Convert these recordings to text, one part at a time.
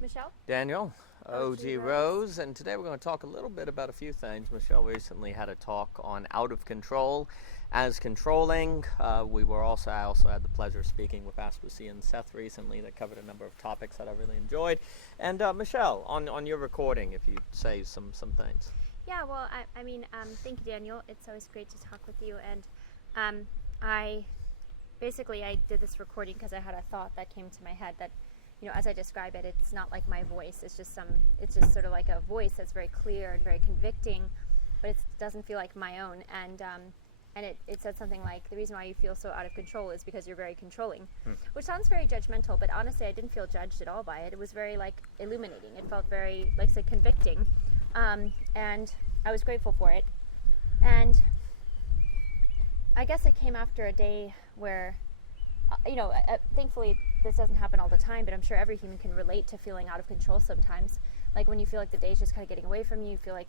Michelle? Daniel, OG OG Rose. Rose, and today we're going to talk a little bit about a few things. Michelle recently had a talk on out of control as controlling. I also had the pleasure of speaking with Aspasia and Seth recently that covered a number of topics that I really enjoyed. And Michelle, on your recording, if you say some things. Yeah, well, thank you, Daniel. It's always great to talk with you. And I did this recording because I had a thought that came to my head that, as I describe it, it's not like my voice. It's just sort of like a voice that's very clear and very convicting, but it doesn't feel like my own. And it said something like, the reason why you feel so out of control is because you're very controlling, which sounds very judgmental, but honestly, I didn't feel judged at all by it. It was very, illuminating. It felt very, convicting. And I was grateful for it. And I guess it came after a day where, thankfully this doesn't happen all the time, but I'm sure every human can relate to feeling out of control sometimes. Like when you feel like the day's just kind of getting away from you, you feel like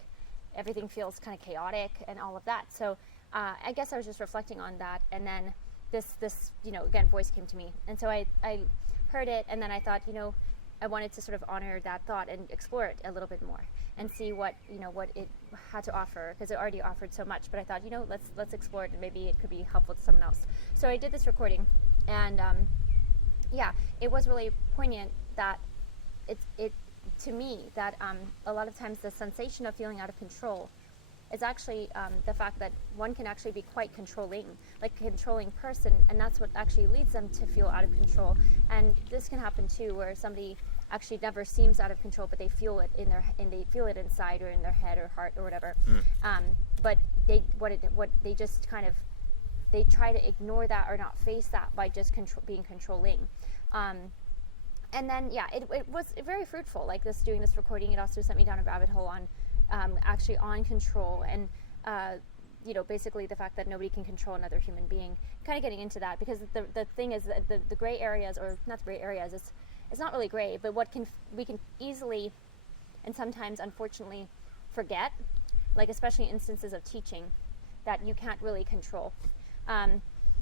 everything feels kind of chaotic and all of that. So I guess I was just reflecting on that, and then this again, voice came to me. And so I heard it, and then I thought, I wanted to sort of honor that thought and explore it a little bit more and see what it had to offer, because it already offered so much. But I thought, let's explore it, and maybe it could be helpful to someone else. So I did this recording, and it was really poignant that it to me that a lot of times the sensation of feeling out of control is actually the fact that one can actually be quite controlling, like a controlling person, and that's what actually leads them to feel out of control. And this can happen too, where somebody actually never seems out of control, but they feel it they feel it inside or in their head or heart or whatever. But they try to ignore that or not face that by just being controlling. And then it was very fruitful. Like doing this recording, it also sent me down a rabbit hole on actually on control, and basically the fact that nobody can control another human being. Kind of getting into that, because the thing is that the gray areas, or not gray areas, it's not really gray, but we can easily and sometimes unfortunately forget, like especially instances of teaching that you can't really control,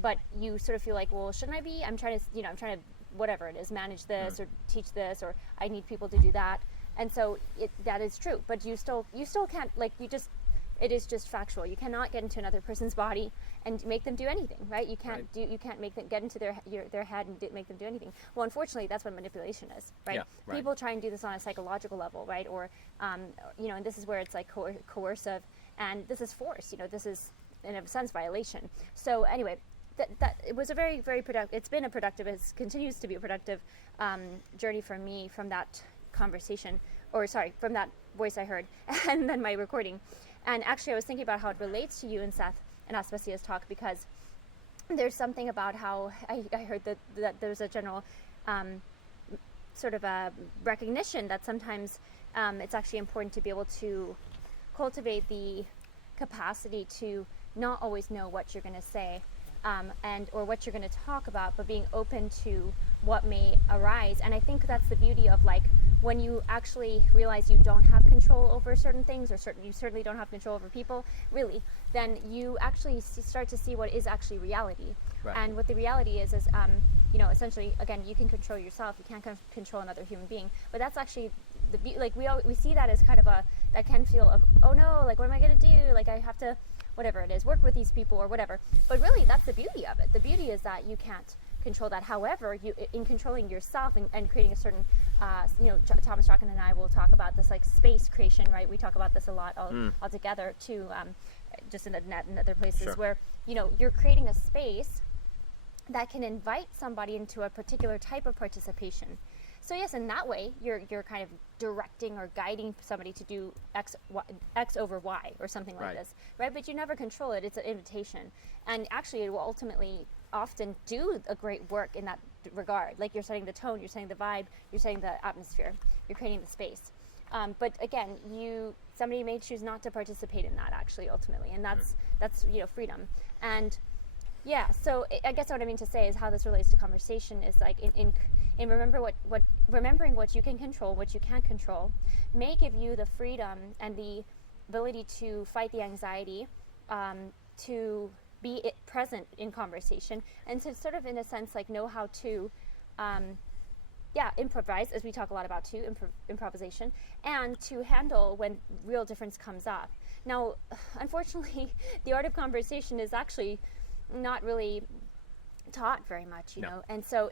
but you sort of feel like, well, shouldn't I be? I'm trying to whatever it is, manage this or teach this, or I need people to do that. And so that is true, but you still can't, it is just factual. You cannot get into another person's body and make them do anything, right? You can't make them get into their head and make them do anything. Well, unfortunately, that's what manipulation is, right? Yeah, right. People try and do this on a psychological level, right? Or, and this is where it's like coercive, and this is force. This is in a sense violation. So anyway, that it was a very, very productive. It's been a productive. It continues to be a productive journey for me from that conversation, from that voice I heard, and then my recording. And actually, I was thinking about how it relates to you and Seth and Aspasia's talk, because there's something about how I heard that there's a general sort of a recognition that sometimes it's actually important to be able to cultivate the capacity to not always know what you're going to say or what you're going to talk about, but being open to what may arise. And I think that's the beauty of when you actually realize you don't have control over certain things, or you certainly don't have control over people, really, then you actually start to see what is actually reality. Right. And what the reality is essentially, again, you can control yourself. You can't control another human being. But that's actually we see that as kind of that can feel of, oh no, what am I going to do? I have to, whatever it is, work with these people or whatever. But really, that's the beauty of it. The beauty is that you can't control that. However, in controlling yourself and creating a certain, Thomas Rockin and I will talk about this space creation, right? We talk about this a lot all together too, just in other places. Sure. Where you're creating a space that can invite somebody into a particular type of participation. So yes, in that way, you're kind of directing or guiding somebody to do X over Y or something like Right. this, right? But you never control it. It's an invitation, and actually, it will ultimately often do a great work in that regard. Like you're setting the tone, you're setting the vibe, you're setting the atmosphere, you're creating the space. But again, somebody may choose not to participate in that actually ultimately, and that's freedom. And yeah, so I guess what I mean to say is how this relates to conversation is in remembering what you can control, what you can't control, may give you the freedom and the ability to fight the anxiety, to be present in conversation, and to sort of, in a sense, know how to improvise, as we talk a lot about too, improvisation, and to handle when real difference comes up. Now, unfortunately, the art of conversation is actually not really taught very much, you know, and so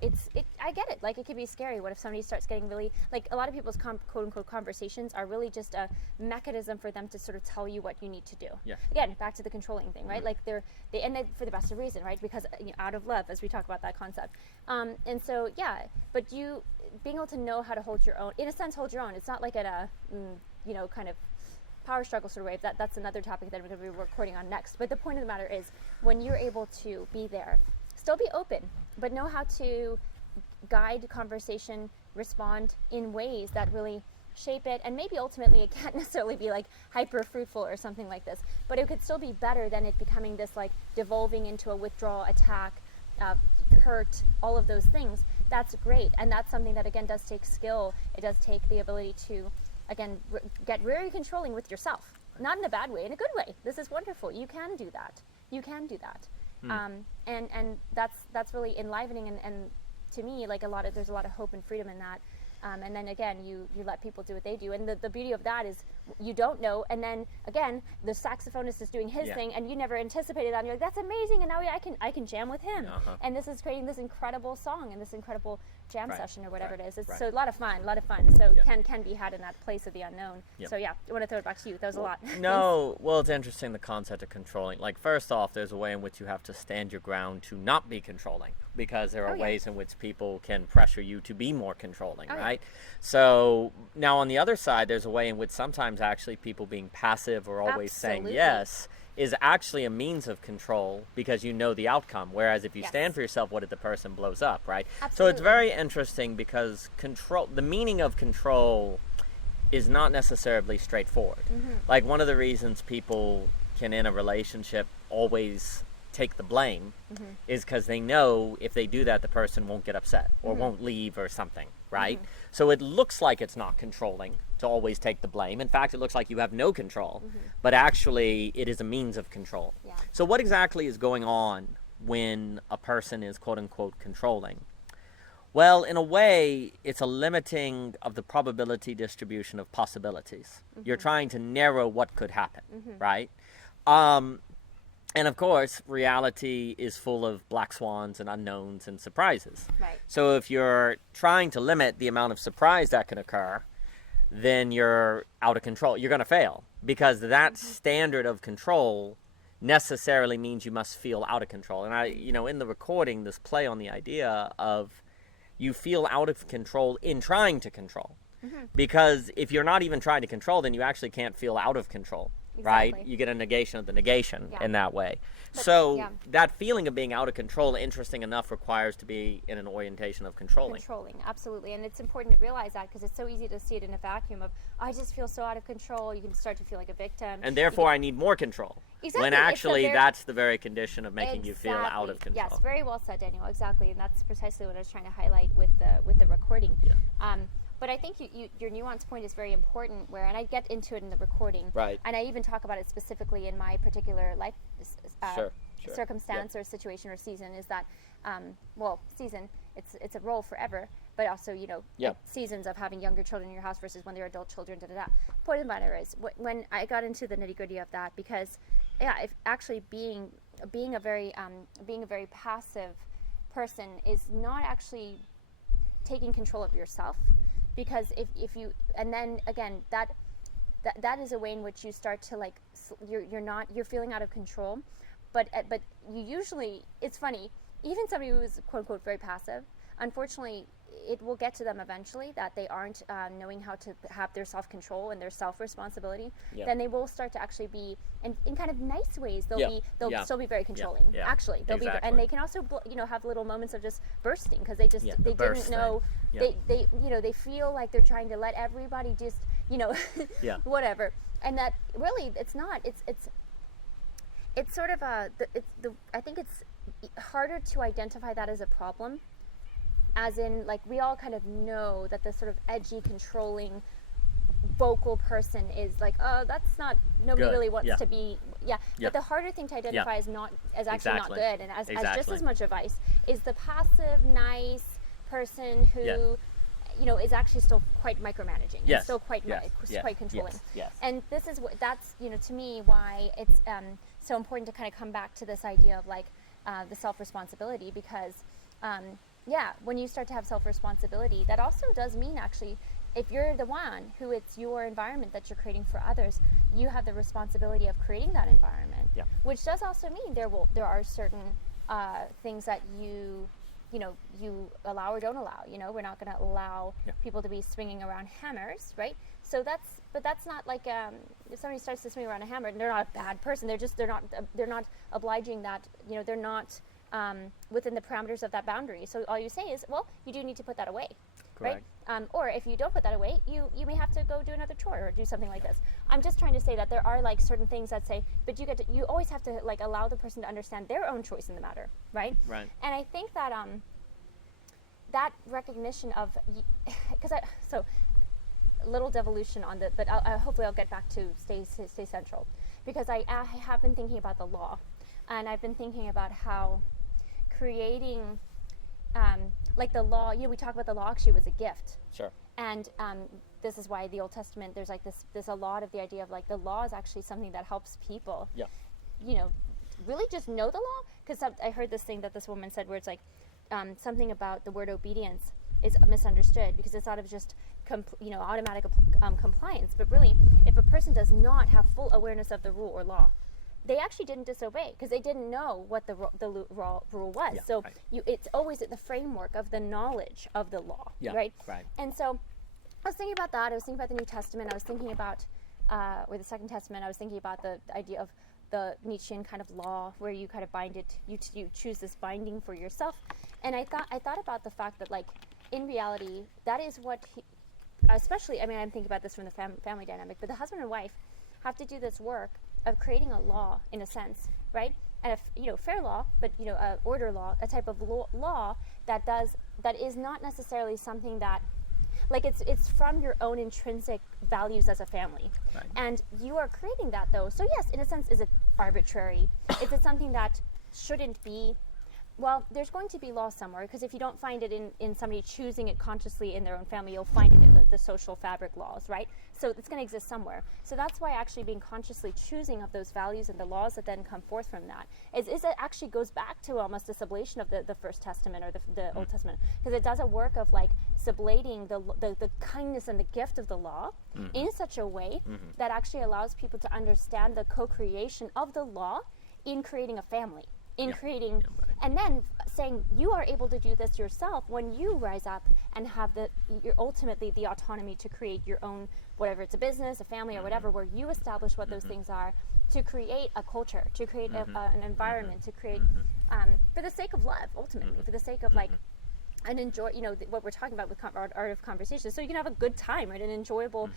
I get it, like it could be scary. What if somebody starts getting really, like a lot of people's quote unquote conversations are really just a mechanism for them to sort of tell you what you need to do. Again, back to the controlling thing, right? Like they end it for the best of reason, right? Because out of love, as we talk about that concept. And so but you being able to know how to hold your own, in a sense, hold your own. It's not like at a kind of power struggle sort of way. That's another topic that we're going to be recording on next. But the point of the matter is, when you're able to be there, still be open, but know how to guide conversation, respond in ways that really shape it, and maybe ultimately it can't necessarily be like hyper fruitful or something like this, but it could still be better than it becoming this like devolving into a withdrawal, attack, hurt, all of those things. That's great, and that's something that again does take skill. It does take the ability to again get very controlling with yourself, not in a bad way, in a good way. This is wonderful. You can do that. And that's really enlivening, and to me, like there's a lot of hope and freedom in that. And then again, you let people do what they do, and the beauty of that is you don't know, and then again the saxophonist is doing his thing, and you never anticipated that, and you're like, that's amazing, and now I can jam with him, and this is creating this incredible song and this incredible jam session or whatever it is. It's so a lot of fun, so can be had in that place of the unknown. So I want to throw it back to you. That was a lot. No, well, it's interesting, the concept of controlling. Like, first off, there's a way in which you have to stand your ground to not be controlling, because there are ways in which people can pressure you to be more controlling, right? So now on the other side, there's a way in which sometimes actually people being passive or always saying yes is actually a means of control, because you know the outcome. Whereas if you stand for yourself, what if the person blows up, right? So it's very interesting, because control, the meaning of control is not necessarily straightforward. Like, one of the reasons people can in a relationship always take the blame is because they know if they do that, the person won't get upset or won't leave or something, right? So it looks like it's not controlling to always take the blame. In fact, it looks like you have no control, but actually it is a means of control. So what exactly is going on when a person is quote unquote controlling? Well, in a way, it's a limiting of the probability distribution of possibilities. You're trying to narrow what could happen, right? And of course, reality is full of black swans and unknowns and surprises. So if you're trying to limit the amount of surprise that can occur, then you're out of control. You're going to fail, because that standard of control necessarily means you must feel out of control. And in the recording, this play on the idea of you feel out of control in trying to control. Because if you're not even trying to control, then you actually can't feel out of control. Right? You get a negation of the negation in that way. But, that feeling of being out of control, interesting enough, requires to be in an orientation of controlling. Absolutely. And it's important to realize that, because it's so easy to see it in a vacuum of, I just feel so out of control. You can start to feel like a victim. And therefore I need more control. When actually that's the very condition of making you feel out of control. Yes, very well said, Daniel. Exactly. And that's precisely what I was trying to highlight with the recording. But I think your nuance point is very important, and I get into it in the recording. And I even talk about it specifically in my particular life circumstance or situation or season, is that, season, it's a role forever, but also, seasons of having younger children in your house versus when they're adult children, Point of the matter is, when I got into the nitty-gritty of that, because, if actually being a very passive person is not actually taking control of yourself. Because if you, and then again, that is a way in which you start to you're feeling out of control, but you usually, it's funny, even somebody who is quote unquote very passive, unfortunately, it will get to them eventually that they aren't knowing how to have their self-control and their self-responsibility. Then they will start to actually be, in kind of nice ways, they'll still be very controlling. Actually, they'll be, and they can also have little moments of just bursting, because they didn't know. They feel like they're trying to let everybody just whatever, and that really it's not. It's sort of I think it's harder to identify that as a problem, as in, like, we all kind of know that the sort of edgy, controlling, vocal person is like, oh, that's not, nobody really wants to be, but the harder thing to identify is actually not good, and as just as much advice is the passive, nice person who is actually still quite micromanaging. Yes. It's still quite Yes. quite controlling. Yes. And this is that's to me why it's so important to kind of come back to this idea of like the self-responsibility, because when you start to have self-responsibility, that also does mean actually, if you're the one who it's your environment that you're creating for others, you have the responsibility of creating that environment. Yeah. Which does also mean there are certain things that you allow or don't allow. We're not going to allow people to be swinging around hammers, right? So that's not like if somebody starts to swing around a hammer, they're not a bad person. They're not obliging that. They're not within the parameters of that boundary. So all you say is, well, you do need to put that away. Correct. Right? Or if you don't put that away, you may have to go do another chore or do something like this. I'm just trying to say that there are like certain things that say, but you always have to like allow the person to understand their own choice in the matter, right? Right. And I think that that recognition of, so little devolution on the, but hopefully I'll get back to stay central, because I have been thinking about the law, and I've been thinking about how creating like the law, we talk about the law actually was a gift. Sure. And this is why the Old Testament, there's like there's a lot of the idea of like the law is actually something that helps people, really just know the law. Because I heard this thing that this woman said where it's like something about the word obedience is misunderstood, because it's out of just automatic compliance. But really, if a person does not have full awareness of the rule or law, they actually didn't disobey because they didn't know what the rule was. Yeah, so right. It's always at the framework of the knowledge of the law, right? Right. And so I was thinking about that. I was thinking about the New Testament. I was thinking about, or the Second Testament. I was thinking about the idea of the Nietzschean kind of law, where you kind of bind it. You choose this binding for yourself. And I thought about the fact that, like, in reality, that is what especially, I'm thinking about this from the family dynamic, but the husband and wife have to do this work of creating a law, in a sense, right? And fair law, but order law, a type of law that is not necessarily something that, like, it's from your own intrinsic values as a family. Right. And you are creating that, though. So yes, in a sense, is it arbitrary? Is it something that shouldn't be? Well, there's going to be law somewhere, because if you don't find it in somebody choosing it consciously in their own family, you'll find it in the social fabric laws, right? So it's going to exist somewhere. So that's why actually being consciously choosing of those values and the laws that then come forth from that is it actually goes back to almost a sublation of the First Testament or the Old Testament, because it does a work of like sublating the kindness and the gift of the law in such a way that actually allows people to understand the co-creation of the law in creating a family. Creating, and then saying you are able to do this yourself when you rise up and have ultimately the autonomy to create your own, whatever it's a business, a family, or whatever, where you establish what those things are, to create a culture, to create an environment, to create for the sake of love, ultimately, for the sake of like, and enjoy, what we're talking about with art of conversation. So you can have a good time, right? An enjoyable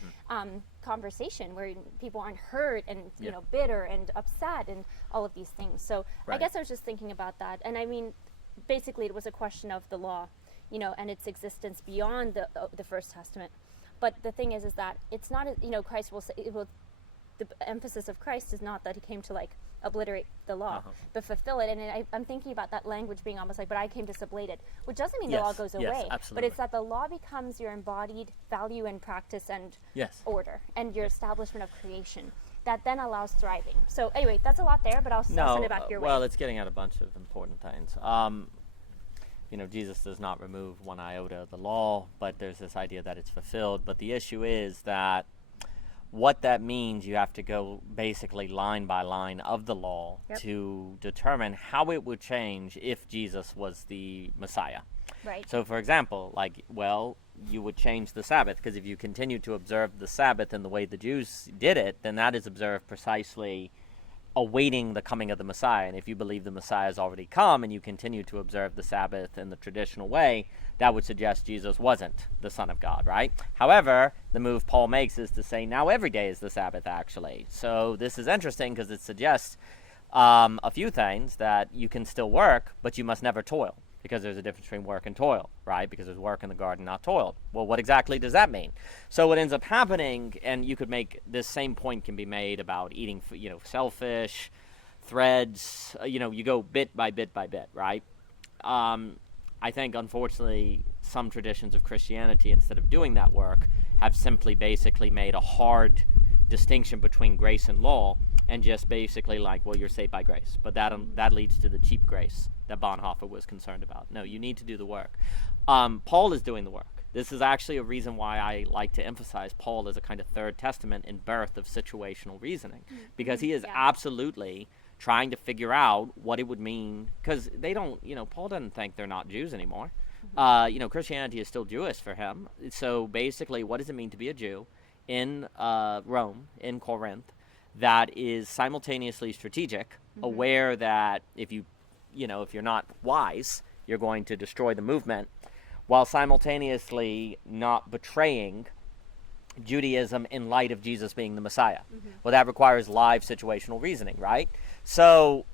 conversation where people aren't hurt and, bitter and upset and all of these things. So Right. I guess I was just thinking about that. And basically it was a question of the law, and its existence beyond the First Testament. But the thing is that it's not, Christ will say, the emphasis of Christ is not that he came to like obliterate the law, but fulfill it. And I'm thinking about that language being almost like, but I came to sublate it, which doesn't mean the law goes away, but it's that the law becomes your embodied value and practice and order and your establishment of creation that then allows thriving. So anyway, that's a lot there, but I'll send it back your way. Well, it's getting at a bunch of important things. Jesus does not remove one iota of the law, but there's this idea that it's fulfilled. But the issue is that what that means, you have to go basically line by line of the law to determine how it would change if Jesus was the Messiah. Right. So, for example, you would change the Sabbath, because if you continue to observe the Sabbath in the way the Jews did it, then that is observed precisely awaiting the coming of the Messiah. And if you believe the Messiah has already come and you continue to observe the Sabbath in the traditional way, that would suggest Jesus wasn't the Son of God, right? However, the move Paul makes is to say now every day is the Sabbath, actually. So this is interesting because it suggests a few things: that you can still work, but you must never toil, because there's a difference between work and toil, right? Because there's work in the garden, not toil. Well, what exactly does that mean? So what ends up happening, and you could make this same point can be made about eating, shellfish, threads, you go bit by bit by bit, right? I think, unfortunately, some traditions of Christianity, instead of doing that work, have simply basically made a hard distinction between grace and law, and just basically like, well, you're saved by grace. But that leads to the cheap grace that Bonhoeffer was concerned about. No, you need to do the work. Paul is doing the work. This is actually a reason why I like to emphasize Paul as a kind of third testament in birth of situational reasoning, because he is absolutely trying to figure out what it would mean, because they don't, Paul doesn't think they're not Jews anymore. Christianity is still Jewish for him. So basically, what does it mean to be a Jew in Rome, in Corinth, that is simultaneously strategic, aware that if you're not wise, you're going to destroy the movement, while simultaneously not betraying Judaism in light of Jesus being the Messiah? Well, that requires live situational reasoning, right? So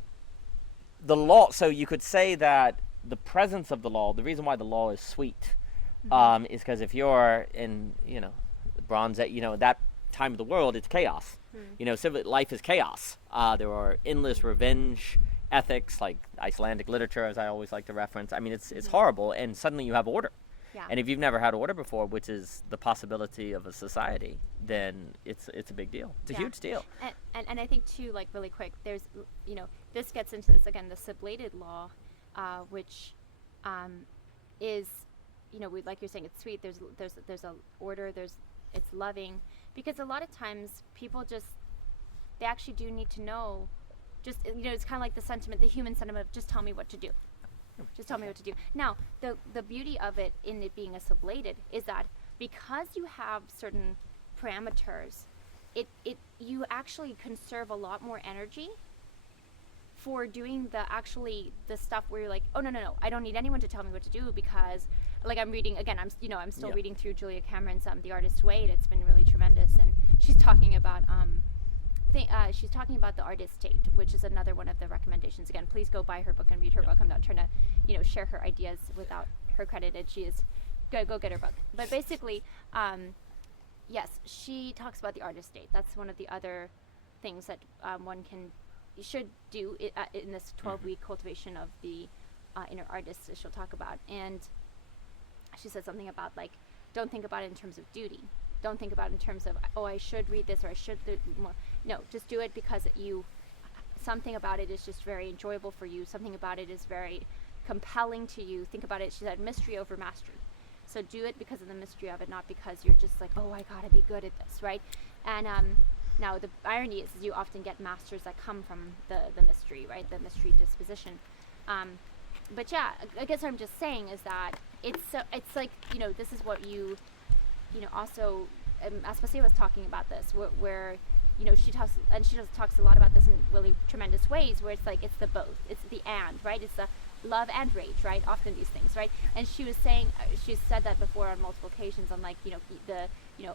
the law, so you could say that the presence of the law, the reason why the law is sweet, is because if you're in, Bronze Age, that time of the world, it's chaos. Civil life is chaos. There are endless revenge ethics, like Icelandic literature, as I always like to reference. I mean, it's horrible, and suddenly you have order. Yeah. And if you've never had order before, which is the possibility of a society, then it's a big deal. It's a huge deal. And I think too, like really quick, there's this gets into this again, the sublated law, which is like you're saying, it's sweet. There's a order. It's loving, because a lot of times people they actually do need to know. Just it's kind of like the human sentiment of just tell me what to do. Just tell me what to do. Now, the beauty of it, in it being a sublated, is that because you have certain parameters, you actually conserve a lot more energy for doing the stuff where you're like, oh no, I don't need anyone to tell me what to do, because like I'm reading again, I'm still reading through Julia Cameron's The Artist's Way, and it's been really tremendous, and she's talking about the artist state, which is another one of the recommendations. Again, please go buy her book and read her book. I'm not trying to share her ideas without her credited. She is go get her book. But basically, yes, she talks about the artist state. That's one of the other things that should do in this 12-week cultivation of the inner artist, as she'll talk about. And she said something about like, don't think about it in terms of duty. Don't think about it in terms of, oh, I should read this or I should do more. No, just do it because something about it is just very enjoyable for you. Something about it is very compelling to you. Think about it, she said, mystery over mastery. So do it because of the mystery of it, not because you're just like, oh, I gotta be good at this, right? And now the irony is you often get masters that come from the mystery, right? The mystery disposition. But yeah, I guess what I'm just saying is that it's like, this is what also, Aspasia was talking about this, where she talks a lot about this in really tremendous ways, where it's like, it's the both, it's the and, right? It's the love and rage, right? Often these things, right? And she was saying, she's said that before on multiple occasions, on like,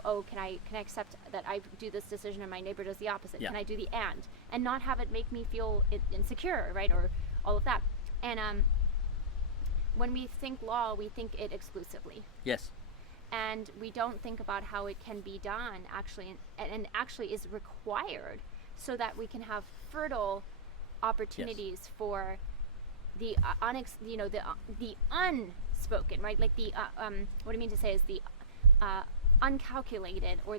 oh, can I accept that I do this decision and my neighbor does the opposite? Yeah. Can I do the and not have it make me feel insecure, right? Or all of that. And when we think law, we think it exclusively. Yes. And we don't think about how it can be done actually, and actually is required, so that we can have fertile opportunities for the the unspoken, right? Like what I mean to say is the uncalculated, or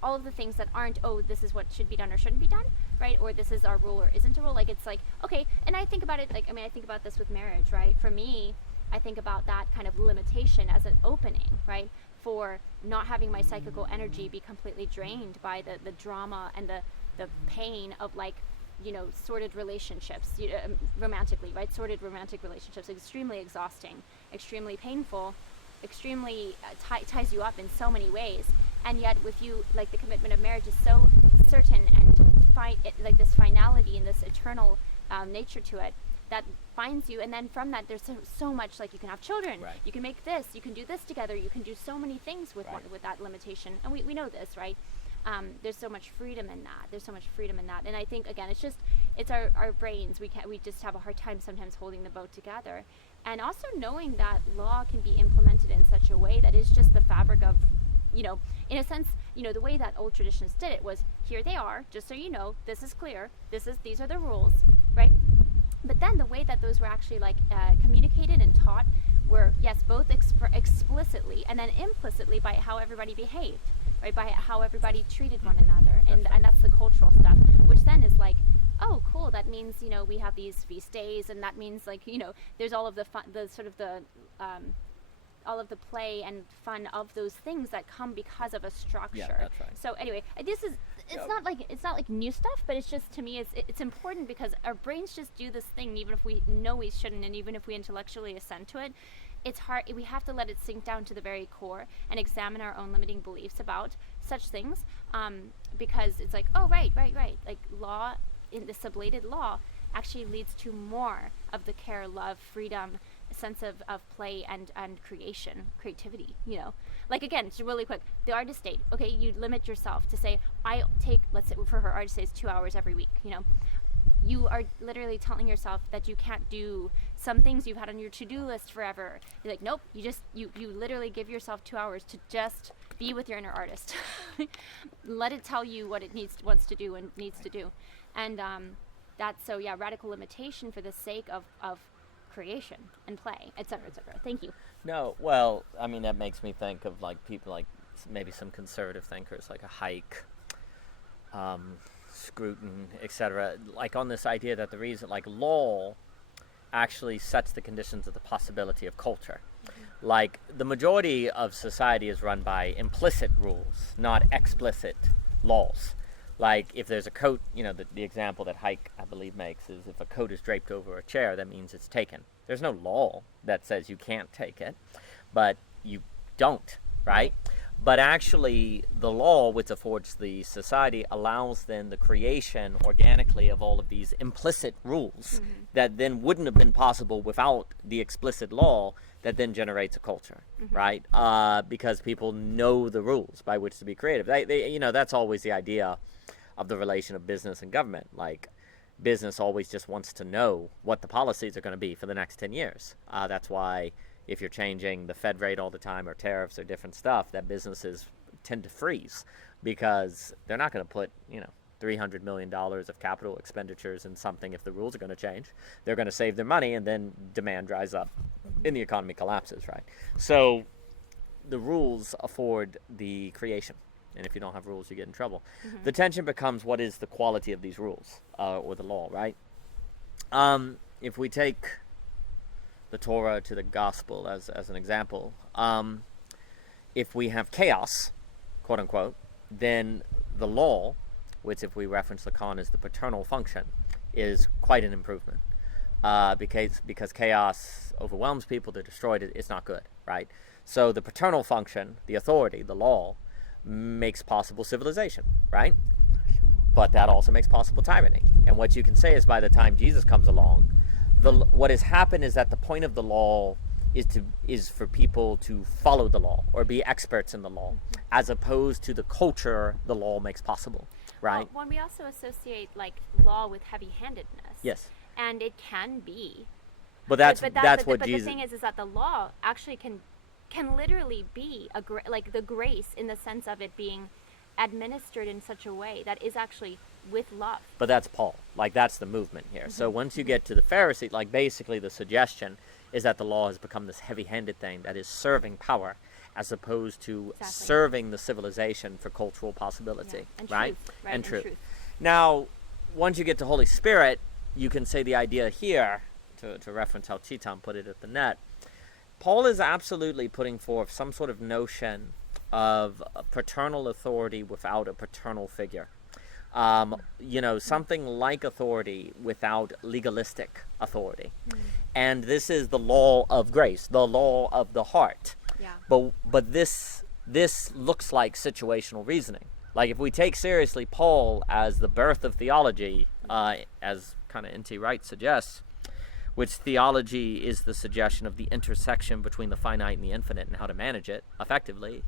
all of the things that aren't, oh, this is what should be done or shouldn't be done, right? Or this is our rule or isn't a rule. Like, it's like, okay, and I think about it like, I think about this with marriage, right? For me, I think about that kind of limitation as an opening, right? For not having my psychical energy be completely drained by the drama and the pain of like, sordid relationships, romantically, right? Sordid romantic relationships, extremely exhausting, extremely painful, extremely ties you up in so many ways. And yet with you, like, the commitment of marriage is so certain and like this finality and this eternal nature to it, that finds you, and then from that there's so much, like, you can have children, right. You can make this, you can do this together, you can do so many things with right. with that limitation, and we know this, right? There's so much freedom in that, and I think, again, it's our brains, we just have a hard time sometimes holding the boat together, and also knowing that law can be implemented in such a way that is just the fabric of, in a sense, the way that old traditions did it was, here they are, just so you know, this is clear, these are the rules, right? But then the way that those were actually communicated and taught were, yes, both explicitly and then implicitly by how everybody behaved, right? By how everybody treated one another. And that's the cultural stuff, which then is like, oh, cool, that means, we have these feast days, and that means, like, there's all of the fun, the sort of the, all of the play and fun of those things that come because of a structure. Yeah, that's right. So anyway, it's not like new stuff, but it's just, to me, it's important because our brains just do this thing, even if we know we shouldn't, and even if we intellectually assent to it, it's hard. We have to let it sink down to the very core and examine our own limiting beliefs about such things, because it's like, oh, right. Like law, in the sublated law, actually leads to more of the care, love, freedom, sense of play and creativity, like, again, it's really quick, the artist state. Okay, you limit yourself to say, I take, let's say for her, artist stays 2 hours every week. You are literally telling yourself that you can't do some things you've had on your to-do list forever. You're like, nope, you literally give yourself 2 hours to just be with your inner artist. Let it tell you what it wants to do and needs to do. And that's, so yeah, radical limitation for the sake of creation and play, etc., etc. Thank you. No, well, I mean, that makes me think of like people like maybe some conservative thinkers like a Hayek, Scruton, etc., like on this idea that the reason, like, law actually sets the conditions of the possibility of culture. Mm-hmm. Like, the majority of society is run by implicit rules, not explicit laws. Like, if there's a coat, the example that Hayek, I believe, makes is if a coat is draped over a chair, that means it's taken. There's no law that says you can't take it, but you don't, right? But actually, the law, which affords the society, allows then the creation organically of all of these implicit rules that then wouldn't have been possible without the explicit law that then generates a culture, right? Because people know the rules by which to be creative. They that's always the idea of the relation of business and government. Like, business always just wants to know what the policies are going to be for the next 10 years. That's why if you're changing the Fed rate all the time or tariffs or different stuff, that businesses tend to freeze because they're not going to put, $300 million of capital expenditures in something if the rules are going to change. They're going to save their money, and then demand dries up and the economy collapses, right? So the rules afford the creation. And if you don't have rules, you get in trouble. The tension becomes, what is the quality of these rules or the law, right? If we take the Torah to the gospel as an example, if we have chaos, quote unquote, then the law, which if we reference Lacan is the paternal function, is quite an improvement. Because chaos overwhelms people, they're destroyed, it's not good, right? So the paternal function, the authority, the law, makes possible civilization, right? But that also makes possible tyranny. And what you can say is, by the time Jesus comes along, what has happened is that the point of the law is for people to follow the law or be experts in the law, as opposed to the culture the law makes possible, right? Well, when we also associate like law with heavy-handedness. Yes. And it can be. But that's what but Jesus. The thing is that the law actually can literally be like the grace, in the sense of it being administered in such a way that is actually with love. But that's Paul. Like, that's the movement here. So once you get to the Pharisee, like, basically the suggestion is that the law has become this heavy-handed thing that is serving power as opposed to serving the civilization for cultural possibility, and right? Truth, and truth. Now, once you get to Holy Spirit, you can say the idea here, to reference how Chitam put it at the net, Paul is absolutely putting forth some sort of notion of a paternal authority without a paternal figure. Something like authority without legalistic authority. And this is the law of grace, the law of the heart. Yeah. But this looks like situational reasoning. Like, if we take seriously Paul as the birth of theology, as kind of N.T. Wright suggests, which theology is the suggestion of the intersection between the finite and the infinite and how to manage it effectively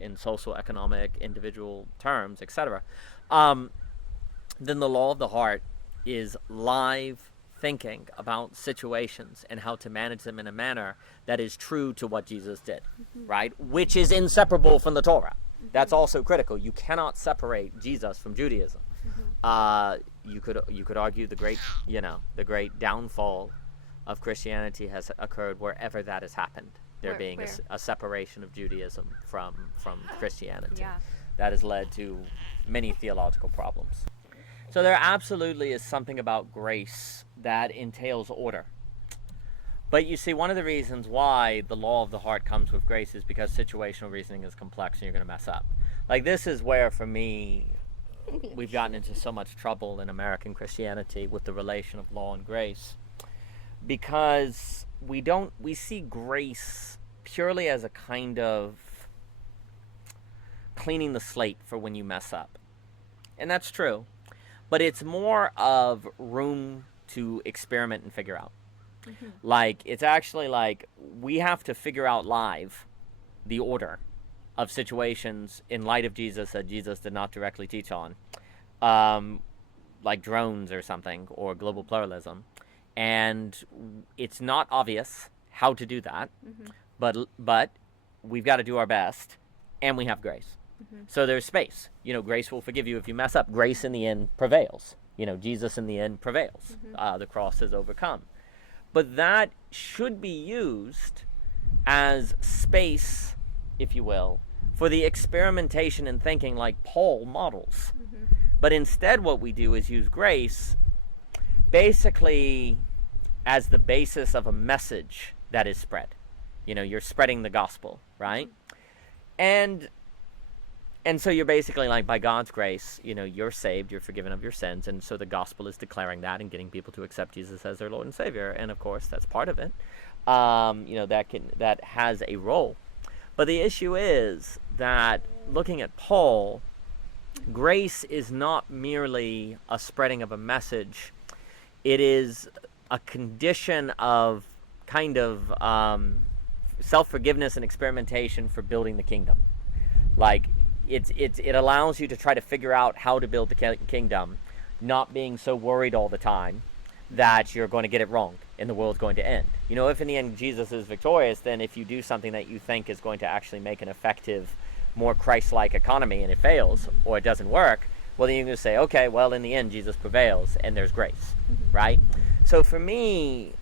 in social, economic, individual terms, etc., then the law of the heart is live thinking about situations and how to manage them in a manner that is true to what Jesus did, right? Which is inseparable from the Torah. That's also critical. You cannot separate Jesus from Judaism. You could argue the great downfall of Christianity has occurred wherever that has happened. There being where? a separation of Judaism from Christianity. Yeah. That has led to many theological problems. So there absolutely is something about grace that entails order. But you see, one of the reasons why the law of the heart comes with grace is because situational reasoning is complex and you're going to mess up. Like, this is where, for me, we've gotten into so much trouble in American Christianity with the relation of law and grace, because we see grace purely as a kind of cleaning the slate for when you mess up. And that's true. But it's more of room to experiment and figure out. Mm-hmm. Like, it's actually like we have to figure out live the order of situations in light of Jesus that Jesus did not directly teach on, like drones or something, or global pluralism. And it's not obvious how to do that, mm-hmm. but we've got to do our best, and we have grace. Mm-hmm. So there's space. Grace will forgive you if you mess up. Grace in the end prevails. Jesus in the end prevails. Mm-hmm. The cross is overcome. But that should be used as space, if you will, for the experimentation and thinking like Paul models. Mm-hmm. But instead what we do is use grace basically as the basis of a message that is spread. You're spreading the gospel, right? Mm-hmm. And so you're basically like, by God's grace, you're saved, you're forgiven of your sins, and so the gospel is declaring that and getting people to accept Jesus as their Lord and Savior, and of course that's part of it. That has a role. But the issue is that, looking at Paul, grace is not merely a spreading of a message. It is a condition of kind of self-forgiveness and experimentation for building the kingdom. Like, it allows you to try to figure out how to build the kingdom, not being so worried all the time that you're going to get it wrong and the world's going to end. If in the end Jesus is victorious, then if you do something that you think is going to actually make an effective, more Christ-like economy and it fails, or it doesn't work, well, then you can say, okay, well, in the end Jesus prevails and there's grace, right? So for me,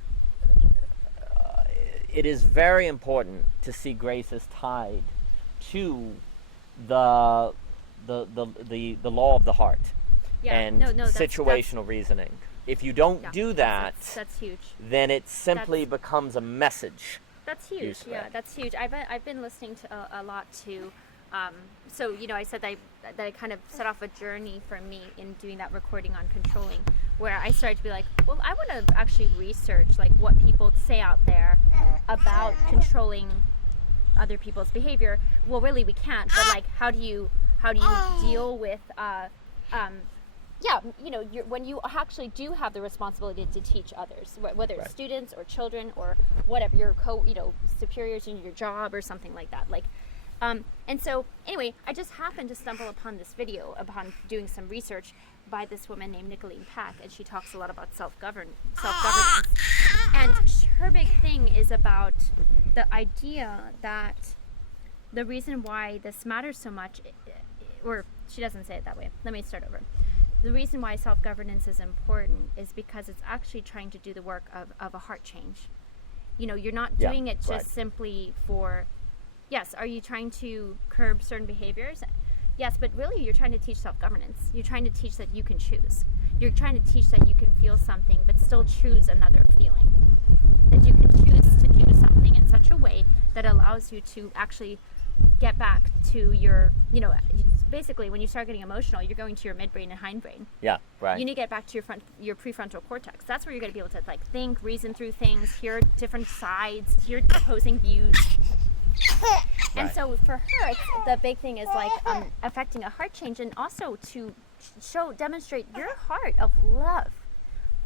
it is very important to see grace as tied to the law of the heart, and situational reasoning. If you don't do that, that's huge. Then it simply becomes a message. That's huge. Yeah, that's huge. I've been listening to a lot to. So I said that I kind of set off a journey for me in doing that recording on controlling, where I started to be like, well, I want to actually research like what people say out there about controlling other people's behavior. Well, really we can't, but like how do you deal with when you actually do have the responsibility to teach others, whether it's students or children or whatever, your superiors in your job or something like that, like and so anyway, I just happened to stumble upon this video upon doing some research by this woman named Nicolene Pack, and she talks a lot about self-governance. And her big thing is about the idea that the reason why this matters so much, or she doesn't say it that way. Let me start over. The reason why self-governance is important is because it's actually trying to do the work of a heart change. You're not doing it just simply for, yes, are you trying to curb certain behaviors? Yes, but really you're trying to teach self-governance. You're trying to teach that you can choose. You're trying to teach that you can feel something but still choose another feeling. That you can choose to do something in such a way that allows you to actually get back to your, basically when you start getting emotional, you're going to your midbrain and hindbrain. Yeah, right. You need to get back to your prefrontal cortex. That's where you're going to be able to like think, reason through things, hear different sides, hear opposing views. And so for her, the big thing is like affecting a heart change, and also to demonstrate your heart of love.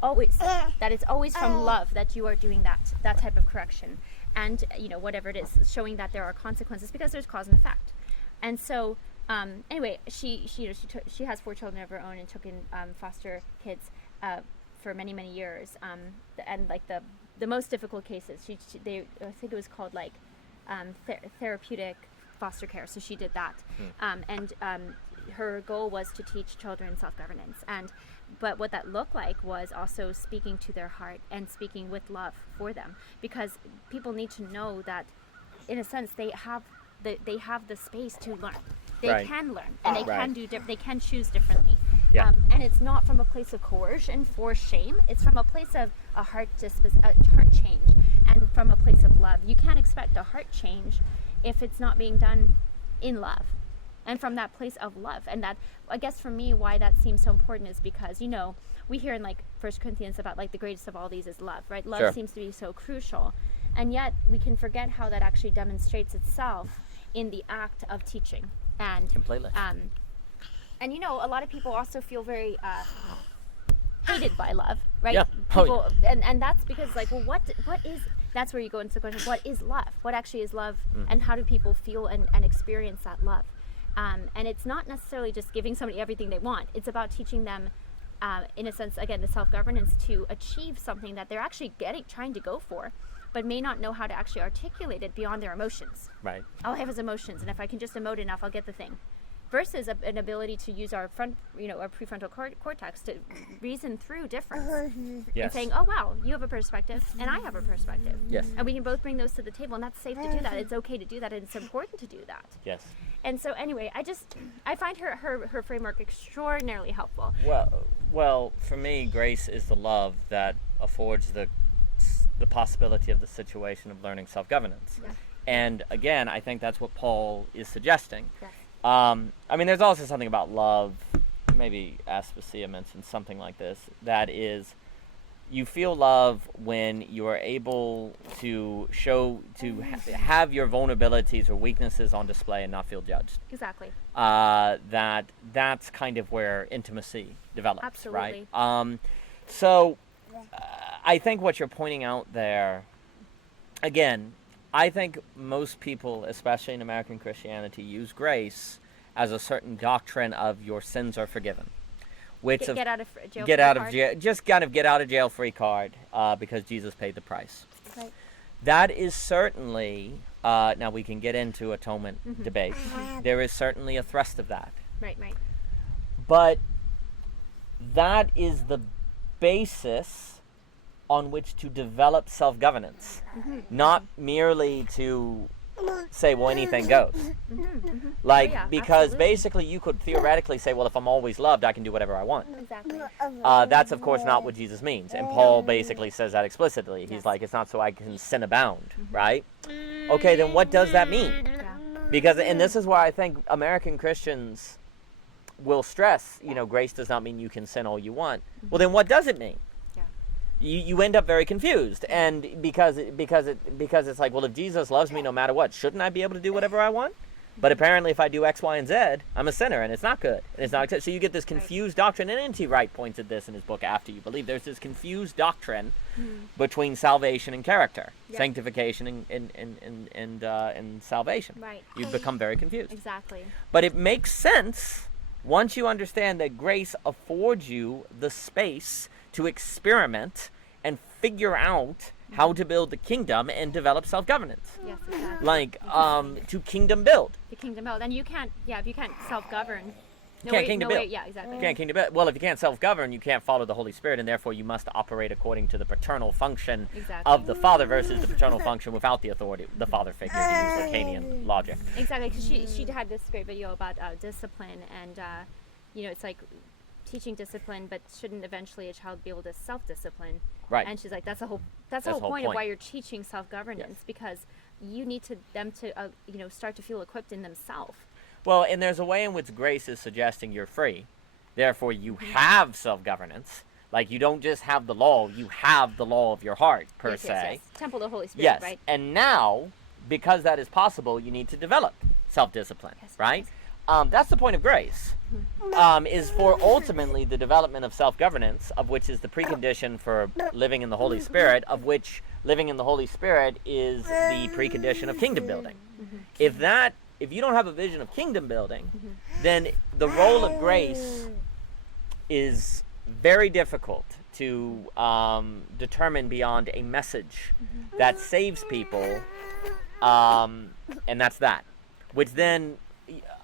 Always, that it's always from love that you are doing that type of correction, and whatever it is, showing that there are consequences because there's cause and effect. And so anyway, she has 4 children of her own and took in foster kids for many years, and like the most difficult cases, I think it was called like therapeutic foster care. So she did that, and her goal was to teach children self-governance. And but what that looked like was also speaking to their heart and speaking with love for them, because people need to know that, in a sense, they have the space to learn. They Right. can learn, and they Right. can they can choose differently. Yeah. And it's not from a place of coercion for shame. It's from a place of a heart change, and from a place of love. You can't expect a heart change if it's not being done in love, and from that place of love. And that, I guess, for me, why that seems so important is because, we hear in like 1 Corinthians about like the greatest of all these is love, right? Love Sure. seems to be so crucial, and yet we can forget how that actually demonstrates itself in the act of teaching. And Completely. and a lot of people also feel very hated by love, right? Yeah. Oh, People, and that's because, like, well, what is, that's where you go into the question, what is love? What actually is love? And how do people feel and experience that love? And it's not necessarily just giving somebody everything they want. It's about teaching them, in a sense, again, the self-governance to achieve something that they're actually trying to go for, but may not know how to actually articulate it beyond their emotions. Right. All I have is emotions, and if I can just emote enough, I'll get the thing. Versus an ability to use our our prefrontal cortex to reason through difference. Yes. And saying, oh wow, you have a perspective and I have a perspective. Yes. And we can both bring those to the table, and that's safe to do that. It's okay to do that, and it's important to do that. Yes. And so anyway, I find her framework extraordinarily helpful. Well, for me, grace is the love that affords the possibility of the situation of learning self-governance. Yeah. And again, I think that's what Paul is suggesting. Yes. I mean, there's also something about love, maybe Aspasia mentioned something like this, that is, you feel love when you are able to have your vulnerabilities or weaknesses on display and not feel judged. Exactly. That's kind of where intimacy develops. Absolutely. Right? So I think what you're pointing out there, again, I think most people, especially in American Christianity, use grace as a certain doctrine of your sins are forgiven. Which Get out of jail. get free out of card. jail, just kind of get out of jail free card, because Jesus paid the price. Right. That is certainly, now we can get into atonement debate. There is certainly a thrust of that. Right. But that is the basis on which to develop self-governance, not merely to say, well, anything goes. Like, yeah, because absolutely. basically you could theoretically say, well, if I'm always loved, I can do whatever I want. Exactly. That's, of course, not what Jesus means. And Paul basically says that explicitly. He's Yes. like, it's not so I can sin abound, right? Okay, then what does that mean? Yeah. Because, and this is why I think American Christians will stress, grace does not mean you can sin all you want. Well, then what does it mean? Yeah. You end up very confused, and because it's like, well, if Jesus loves me no matter what, shouldn't I be able to do whatever I want? But apparently, if I do X, Y, and Z, I'm a sinner, and it's not good, and it's not accepted. So you get this confused doctrine, and N.T. Wright points at this in his book After You Believe. There's this confused doctrine between salvation and character, Yeah. sanctification and salvation. Right. You become very confused. Exactly. But it makes sense once you understand that grace affords you the space to experiment and figure out how to build the kingdom and develop self-governance. Yes. Exactly. Like, to kingdom build. The kingdom build. And you can't. Yeah. If you can't self-govern. Can't kingdom build. Yeah. Exactly. You can't kingdom build. Well, if you can't self-govern, you can't follow the Holy Spirit, and therefore you must operate according to the paternal function Exactly. of the Father versus the paternal function without the authority, the Father figure, to use Lacanian logic. Exactly, because she had this great video about discipline, and it's like teaching discipline, but shouldn't eventually a child be able to self-discipline? Right. And she's like, that's the whole point of why you're teaching self-governance, because you need them to start to feel equipped in themselves. Well, and there's a way in which grace is suggesting you're free. Therefore, you have self-governance. Like, you don't just have the law, you have the law of your heart, per se. Yes. Temple of the Holy Spirit, Yes. right? And now, because that is possible, you need to develop self-discipline, Yes. right? That's the point of grace, is for ultimately the development of self-governance, of which is the precondition for living in the Holy Spirit, of which living in the Holy Spirit is the precondition of kingdom building. If you don't have a vision of kingdom building, then the role of grace is very difficult to determine beyond a message that saves people, and that's that, which then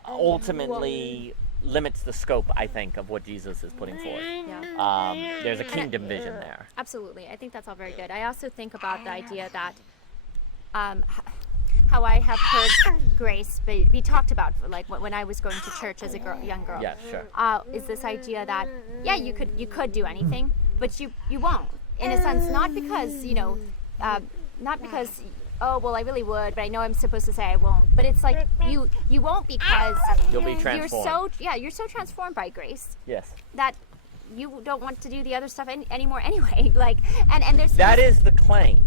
ultimately limits the scope, I think, of what Jesus is putting forth. Yeah. There's a kingdom vision there. Absolutely. I think that's all very good. I also think about the idea that how I have heard grace be talked about, like when I was going to church as a young girl. Yeah, sure. Is this idea that you could do anything, but you won't, in a sense, not because not because oh well I really would, but I know I'm supposed to say I won't. But it's like you won't because You'll be transformed. you're so transformed by grace. Yes. That you don't want to do the other stuff anymore anyway. Like and there's That is the claim.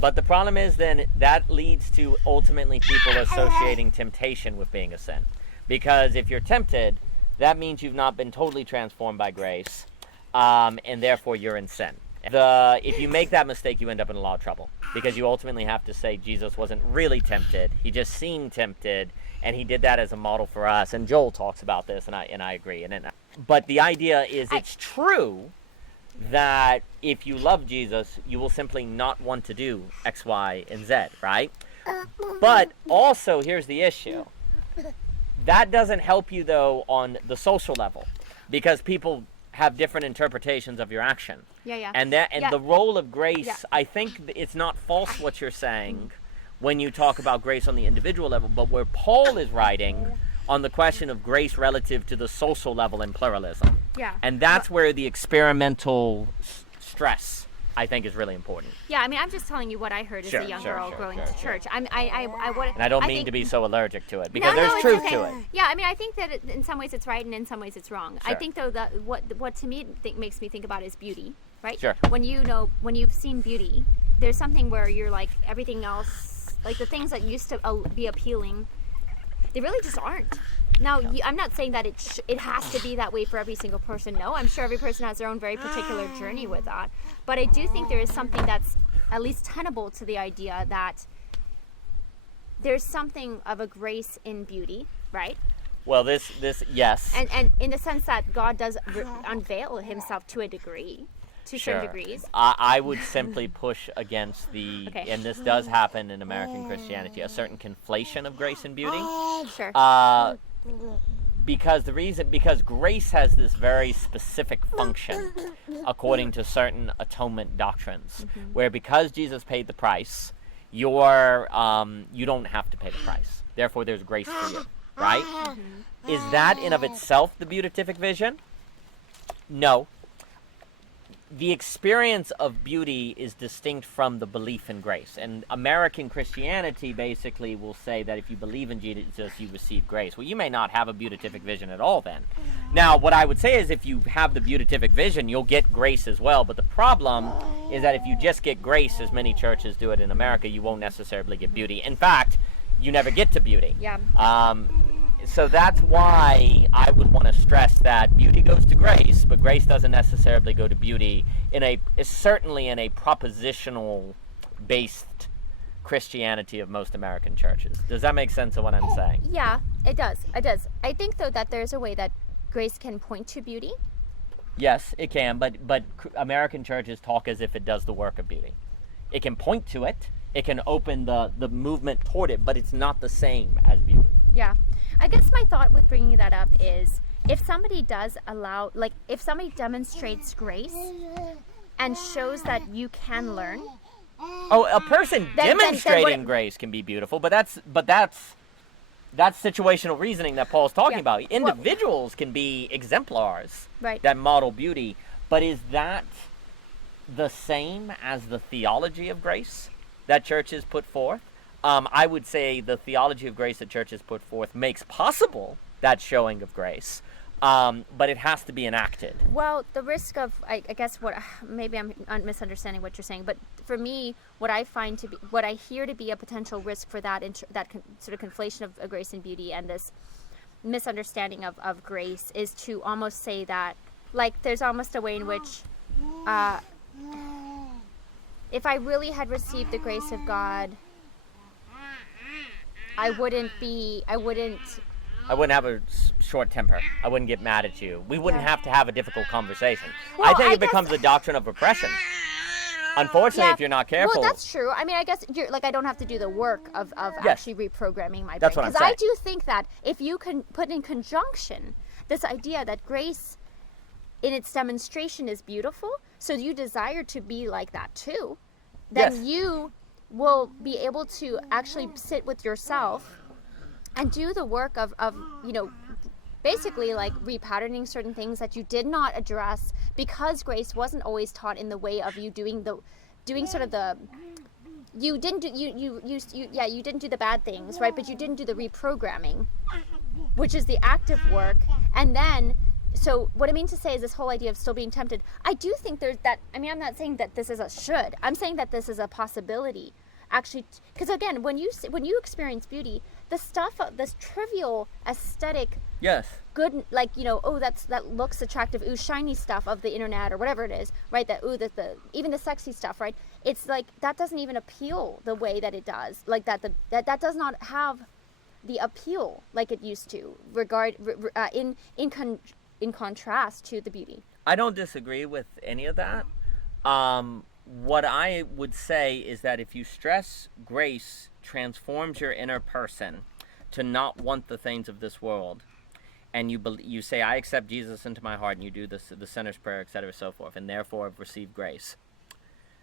But the problem is then that leads to ultimately people associating temptation with being a sin. Because if you're tempted, that means you've not been totally transformed by grace, and therefore you're in sin. If you make that mistake, you end up in a lot of trouble. Because you ultimately have to say Jesus wasn't really tempted. He just seemed tempted, and he did that as a model for us. And Joel talks about this, and I agree. But the idea is it's true that if you love Jesus, you will simply not want to do X, Y, and Z, right? But also, here's the issue. That doesn't help you, though, on the social level, because people have different interpretations of your action. Yeah. And the role of grace, I think it's not false what you're saying when you talk about grace on the individual level, but where Paul is writing on the question of grace relative to the social level and pluralism. Yeah. And that's where the experimental stress, I think, is really important. Yeah, I mean, I'm just telling you what I heard as a young girl growing to church. And I don't mean to be so allergic to it, because there's it's truth okay. to it. Yeah, I mean, I think that in some ways it's right and in some ways it's wrong. I Sure. think, though, that what to me makes me think about is beauty, right? Sure. When you've seen beauty, there's something where you're like, everything else, like the things that used to be appealing, they really just aren't. Now, I'm not saying that it has to be that way for every single person. No, I'm sure every person has their own very particular journey with that. But I do think there is something that's at least tenable to the idea that there's something of a grace in beauty, right? Well, this yes. And in the sense that God does unveil himself to a degree, to certain degrees. I would simply push against and this does happen in American Christianity, a certain conflation of grace and beauty. Sure. Because grace has this very specific function according to certain atonement doctrines, where because Jesus paid the price, you don't have to pay the price. Therefore, there's grace for you, right? Is that in of itself the beatific vision? No. The experience of beauty is distinct from the belief in grace. And American Christianity basically will say that if you believe in Jesus, you receive grace. Well, you may not have a beatific vision at all then. Now, what I would say is if you have the beatific vision, you'll get grace as well. But the problem is that if you just get grace, as many churches do it in America, you won't necessarily get beauty. In fact, you never get to beauty. Yeah. So that's why I would want to stress that beauty goes to grace, but grace doesn't necessarily go to beauty certainly in a propositional based Christianity of most American churches. Does that make sense of what I'm saying? Yeah, it does. I think, though, that there's a way that grace can point to beauty. Yes, it can, but American churches talk as if it does the work of beauty. It can point to it, it can open the movement toward it, but it's not the same as beauty. Yeah. I guess my thought with bringing that up is if somebody if somebody demonstrates grace and shows that you can learn. Oh, a person demonstrating grace can be beautiful, but that's situational reasoning that Paul's talking about. Individuals can be exemplars that model beauty, but is that the same as the theology of grace that churches put forth? I would say the theology of grace that churches put forth makes possible that showing of grace, but it has to be enacted. Well, the risk of, I guess maybe I'm misunderstanding what you're saying, but for me, what I hear to be a potential risk for that, sort of conflation of grace and beauty and this misunderstanding of grace is to almost say that, like, there's almost a way in which, if I really had received the grace of God, I wouldn't have a short temper. I wouldn't get mad at you. We wouldn't have to have a difficult conversation. Well, I think it becomes a doctrine of oppression. Unfortunately, if you're not careful. Well, that's true. I mean, I guess you're like, I don't have to do the work of actually reprogramming my brain. That's what I'm Because I saying. do think that if you can put in conjunction this idea that grace in its demonstration is beautiful, so you desire to be like that too, then Yes. you will be able to actually sit with yourself and do the work of basically like repatterning certain things that you did not address because grace wasn't always taught in the way of you doing sort of the you didn't do you didn't do the bad things, right? But you didn't do the reprogramming, which is the active work. And then so what I mean to say is this whole idea of still being tempted, I do think there's that. I mean, I'm not saying that this is a should, I'm saying that this is a possibility actually, because again, when you experience beauty, the stuff, this trivial aesthetic, Yes. good, like, oh, that looks attractive, ooh, shiny stuff of the internet or whatever it is, right? That ooh, the even the sexy stuff, right? It's like that doesn't even appeal the way that it does, like that does not have the appeal like it used to, in contrast to the beauty. I don't disagree with any of that. What I would say is that if you stress grace transforms your inner person to not want the things of this world, and you say, I accept Jesus into my heart, and you do the sinner's prayer, etc., so forth, and therefore have received grace,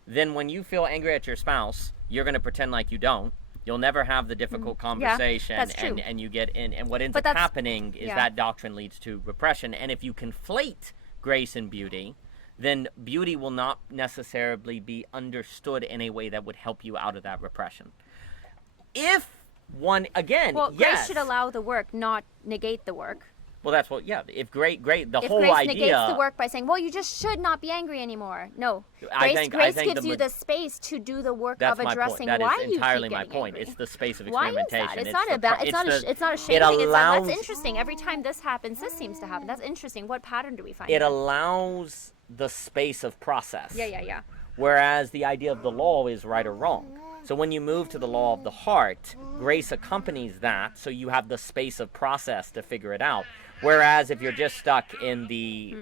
then when you feel angry at your spouse, you're going to pretend like you don't. You'll never have the difficult conversation, that's true. and you get in. And what ends But up that's- happening is that doctrine leads to repression. And if you conflate grace and beauty, then beauty will not necessarily be understood in a way that would help you out of that repression. If one, again, Well, yes. grace should allow the work, not negate the work. Well, that's what, yeah. If the If whole grace idea. negates the work by saying, well, you just should not be angry anymore. No. I Grace think gives you the space to do the work That's of my addressing point. That why is you entirely keep my getting point. angry. It's the space of Why is experimentation. that? It's not a shame it thing. allows, That's interesting. Every time this happens, this seems to happen. That's interesting. What pattern do we find? It here? allows the space of process. Yeah. Whereas the idea of the law is right or wrong. So when you move to the law of the heart, grace accompanies that, so you have the space of process to figure it out. Whereas if you're just stuck in the,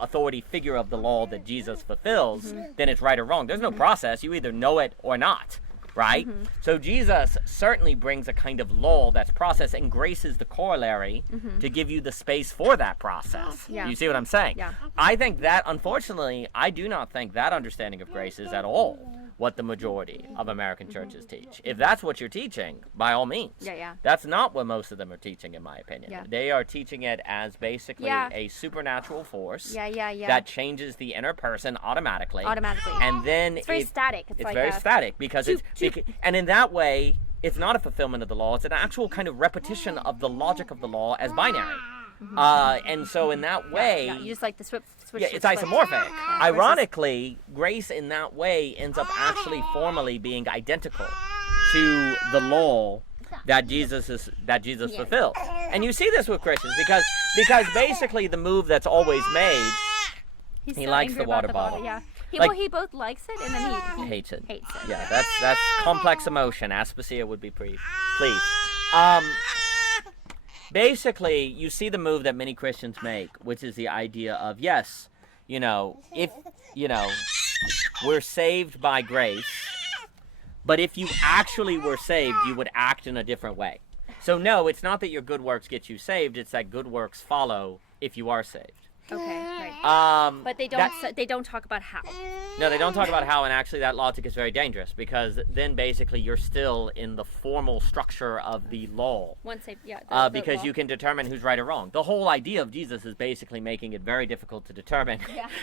authority figure of the law that Jesus fulfills, then it's right or wrong. There's no process. You either know it or not, right? So Jesus certainly brings a kind of law that's process, and grace is the corollary to give you the space for that process. Yeah. You see what I'm saying? Yeah. I think that, unfortunately, I do not think that understanding of grace is at all what the majority of American churches teach. If that's what you're teaching, by all means. Yeah. That's not what most of them are teaching, in my opinion. Yeah. They are teaching it as basically Yeah. a supernatural force Yeah. that changes the inner person automatically. And then it's very static. It's like very static because and in that way, it's not a fulfillment of the law. It's an actual kind of repetition of the logic of the law as binary. And so in that way, you just like the switch. it's isomorphic. Ironically, grace in that way ends up actually formally being identical to the law that Jesus fulfilled. And you see this with Christians because basically the move that's always made, He's he so likes angry the water about bottle. Yeah. Like- He both likes it and then he hates it. Hates it. Yeah, that's complex emotion. Aspasia would be pleased. Basically, you see the move that many Christians make, which is the idea of, yes, if, we're saved by grace, but if you actually were saved, you would act in a different way. So no, it's not that your good works get you saved, it's that good works follow if you are saved. Okay, right. But they don't. that- They don't talk about how. No, they don't talk about how, and actually that logic is very dangerous because then basically you're still in the formal structure of the law. Once they, Because you can determine who's right or wrong. The whole idea of Jesus is basically making it very difficult to determine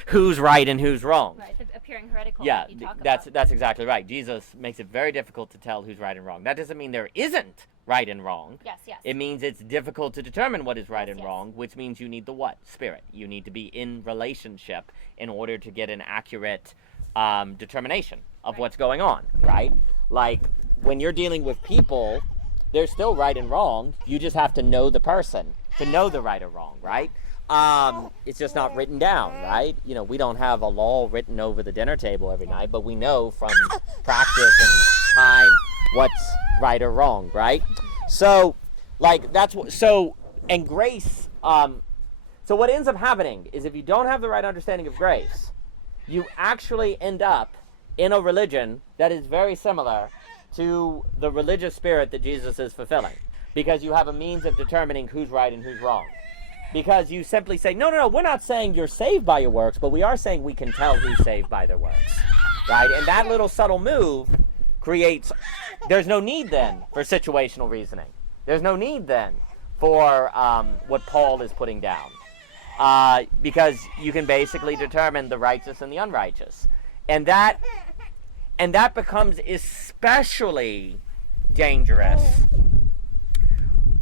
who's right and who's wrong. Right, the appearing heretical. Yeah, that you talk that's about. exactly right. Jesus makes it very difficult to tell who's right and wrong. That doesn't mean there isn't right and wrong. Yes. It means it's difficult to determine what is right and Yes. wrong, which means you need the what? Spirit. You need to be in relationship in order to get an accurate determination of what's going on, right? Like, when you're dealing with people, there's still right and wrong. You just have to know the person to know the right or wrong, right? It's just not written down, right? We don't have a law written over the dinner table every night, but we know from practice and time what's right or wrong, right? So, and grace, so what ends up happening is if you don't have the right understanding of grace, you actually end up in a religion that is very similar to the religious spirit that Jesus is fulfilling, because you have a means of determining who's right and who's wrong. Because you simply say, no, we're not saying you're saved by your works, but we are saying we can tell who's saved by their works, right? And that little subtle move creates, there's no need then for situational reasoning. There's no need then for what Paul is putting down, because you can basically determine the righteous and the unrighteous. And that becomes especially dangerous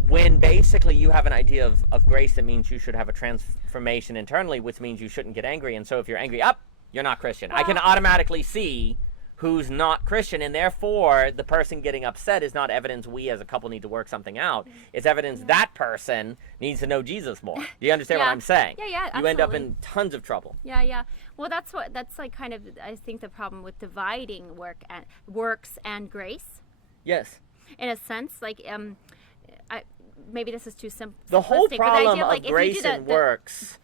when basically you have an idea of grace that means you should have a transformation internally, which means you shouldn't get angry. And so if you're angry, you're not Christian. I can automatically see who's not Christian, and therefore the person getting upset is not evidence we as a couple need to work something out. It's evidence that person needs to know Jesus more. Do you understand what I'm saying? Yeah, absolutely. You end up in tons of trouble. Yeah. Well, that's like kind of, I think, the problem with dividing works and grace. Yes. In a sense, like maybe this is too simple. The whole problem of grace and works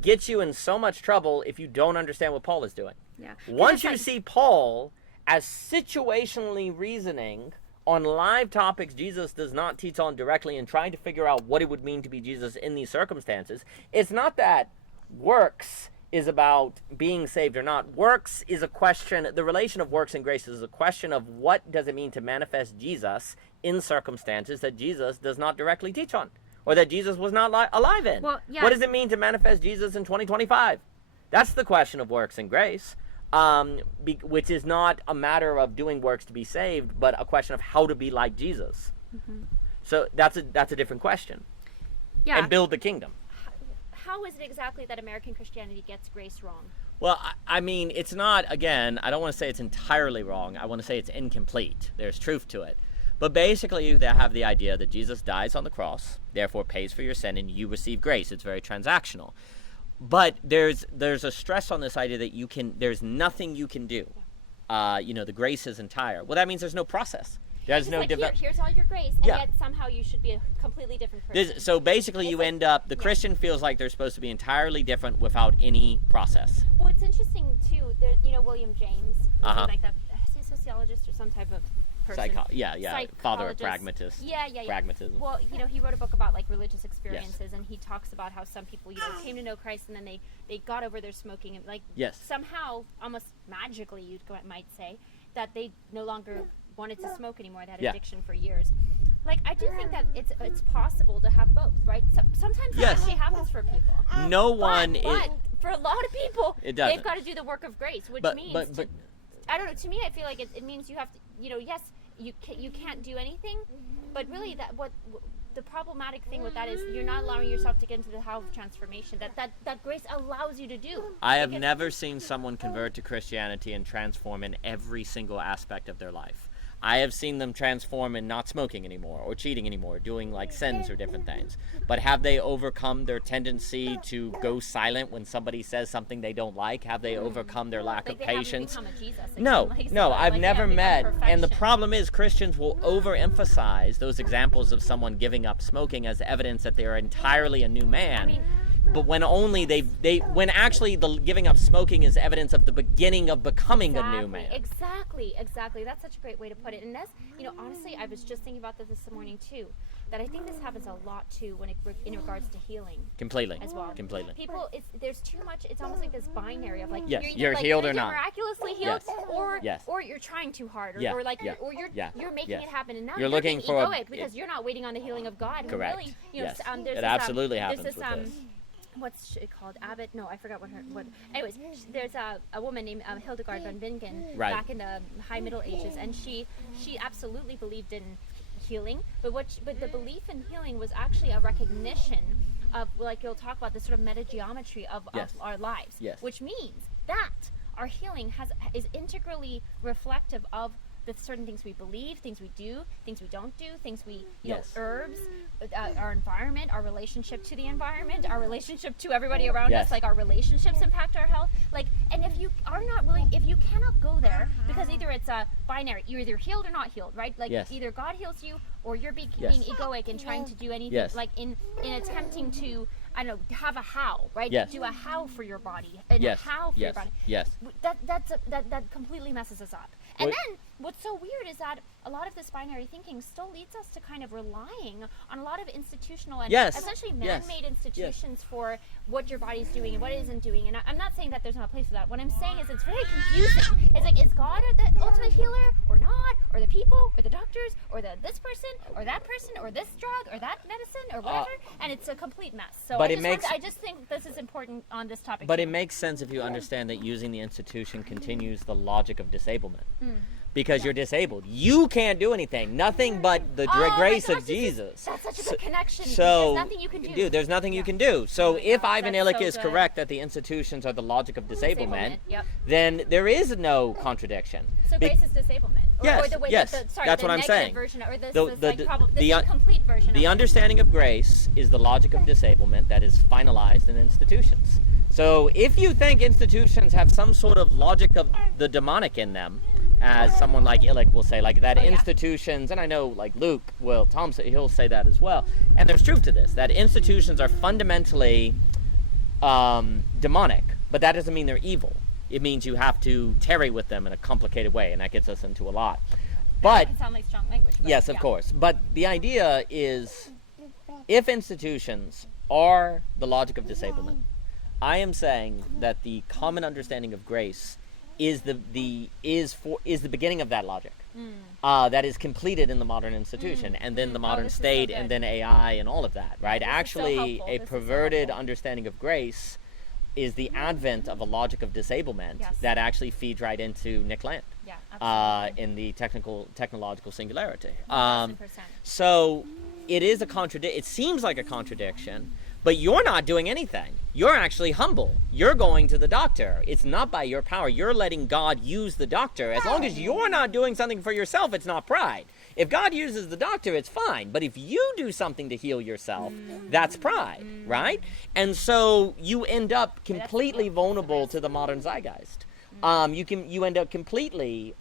gets you in so much trouble if you don't understand what Paul is doing. Yeah. Once you see Paul as situationally reasoning on live topics Jesus does not teach on directly and trying to figure out what it would mean to be Jesus in these circumstances, it's not that works is about being saved or not. Works is a question, the relation of works and grace is a question of what does it mean to manifest Jesus in circumstances that Jesus does not directly teach on, or that Jesus was not alive in. Well, yeah. What does it mean to manifest Jesus in 2025? That's the question of works and grace, which is not a matter of doing works to be saved, but a question of how to be like Jesus. Mm-hmm. So that's a different question. Yeah. And build the kingdom. How is it exactly that American Christianity gets grace wrong? Well, I mean, it's not, again, I don't want to say it's entirely wrong. I want to say it's incomplete. There's truth to it. But basically, they have the idea that Jesus dies on the cross, therefore pays for your sin, and you receive grace. It's very transactional. But there's a stress on this idea that there's nothing you can do. The grace is entire. Well, that means there's no process. There's no here's all your grace, and yet somehow you should be a completely different person. So basically, you end up, the Christian feels like they're supposed to be entirely different without any process. Well, it's interesting too. William James, like that, is he a sociologist or some type of person? Father of pragmatist. Yeah. Pragmatism. Well, he wrote a book about like religious experiences, and he talks about how some people, came to know Christ and then they got over their smoking, and somehow, almost magically, you might say, that they no longer wanted to smoke anymore. They had addiction for years. Like, I do think that it's possible to have both, right? Sometimes that actually happens for people. But for a lot of people, they've got to do the work of grace, which means I don't know. To me, I feel like it means you have to. Yes, you can't do anything, but really what the problematic thing with that is you're not allowing yourself to get into the how of transformation that grace allows you to do. I have never seen someone convert to Christianity and transform in every single aspect of their life. I have seen them transform in not smoking anymore or cheating anymore, doing like sins or different things. But have they overcome their tendency to go silent when somebody says something they don't like? Have they overcome their lack of patience? No, I've never met. And the problem is Christians will overemphasize those examples of someone giving up smoking as evidence that they are entirely a new man. But when when actually the giving up smoking is evidence of the beginning of becoming a new man. Exactly. That's such a great way to put it. And that's, honestly, I was just thinking about this morning too, that I think this happens a lot too in regards to healing. Completely. As well. Completely. People, there's too much, it's almost like this binary of like, you're healed or not. You're miraculously healed, or you're trying too hard, or you're making it happen. And now you're looking for egoic because you're not waiting on the healing of God. Correct. Really, it absolutely happens with this. What's it called? Abbott? No, I forgot what. Anyways, there's a woman named Hildegard von Bingen back in the high Middle Ages, and she absolutely believed in healing, but the belief in healing was actually a recognition of, like you'll talk about, this sort of metageometry of our lives, which means that our healing is integrally reflective of the certain things we believe, things we do, things we don't do, things we, herbs, our environment, our relationship to the environment, our relationship to everybody around us, like our relationships impact our health. Like, and if you are not willing, if you cannot go there, because either it's a binary, you're either healed or not healed, right? Like either God heals you or you're being egoic and trying to do anything, like in attempting to I don't know, have a how, right? Yes. Do a how for your body, and Yes. a how for your Yes. body. Yes. That completely messes us up. And What- then what's so weird is that a lot of this binary thinking still leads us to kind of relying on a lot of institutional and Yes. essentially Yes. man-made institutions for what your body's doing and what it isn't doing. And I'm not saying that there's not a place for that. What I'm saying is it's very confusing. It's like, is God the ultimate healer or not? Or the people or the doctors or this person or that person or this drug or that medicine or whatever? And it's a complete mess. So But I just think this is important on this topic. But too. it makes sense if you understand that using the institution continues the logic of disablement. Because you're disabled. You can't do anything. Nothing but the Oh my grace gosh, of Jesus. That's such a good connection. So, there's nothing you can do. There's nothing you can do. So my if gosh, Ivan that's Illich so is good. correct that the institutions are the logic of disablement, Yep. then there is no contradiction. So Be- grace is disablement. Yes, Or the way yes, sorry, that's the what I'm negative saying. Version, or this, The- this, the- like, the- problem, the this un- incomplete version The of it. understanding of grace is the logic of disablement that is finalized in institutions. So if you think institutions have some sort of logic of the demonic in them, as someone like Illich will say, like that Oh, yeah. institutions, and I know like Luke will, he'll say that as well, and there's truth to this, that institutions are fundamentally demonic, but that doesn't mean they're evil. It means you have to tarry with them in a complicated way, and that gets us into a lot. But It can sound like strong language. But yes, of yeah. course. But the idea is, if institutions are the logic of disablement, I am saying that the common understanding of grace is the beginning of that logic. That is completed in the modern institution, and then the modern this is so state, good. and then AI, and all of that. Right? this is so Actually, helpful. a This is so perverted helpful. understanding of grace is the advent of a logic of disablement Yes. that actually feeds right into Nick Land. Yeah, absolutely. In the technological singularity. 1000%. So it is a contradiction. It seems like a contradiction, but you're not doing anything. You're actually humble. You're going to the doctor. It's not by your power. You're letting God use the doctor. As long as you're not doing something for yourself, it's not pride. If God uses the doctor, it's fine. But if you do something to heal yourself, that's pride, right? And so you end up completely vulnerable to the modern zeitgeist. You end up completely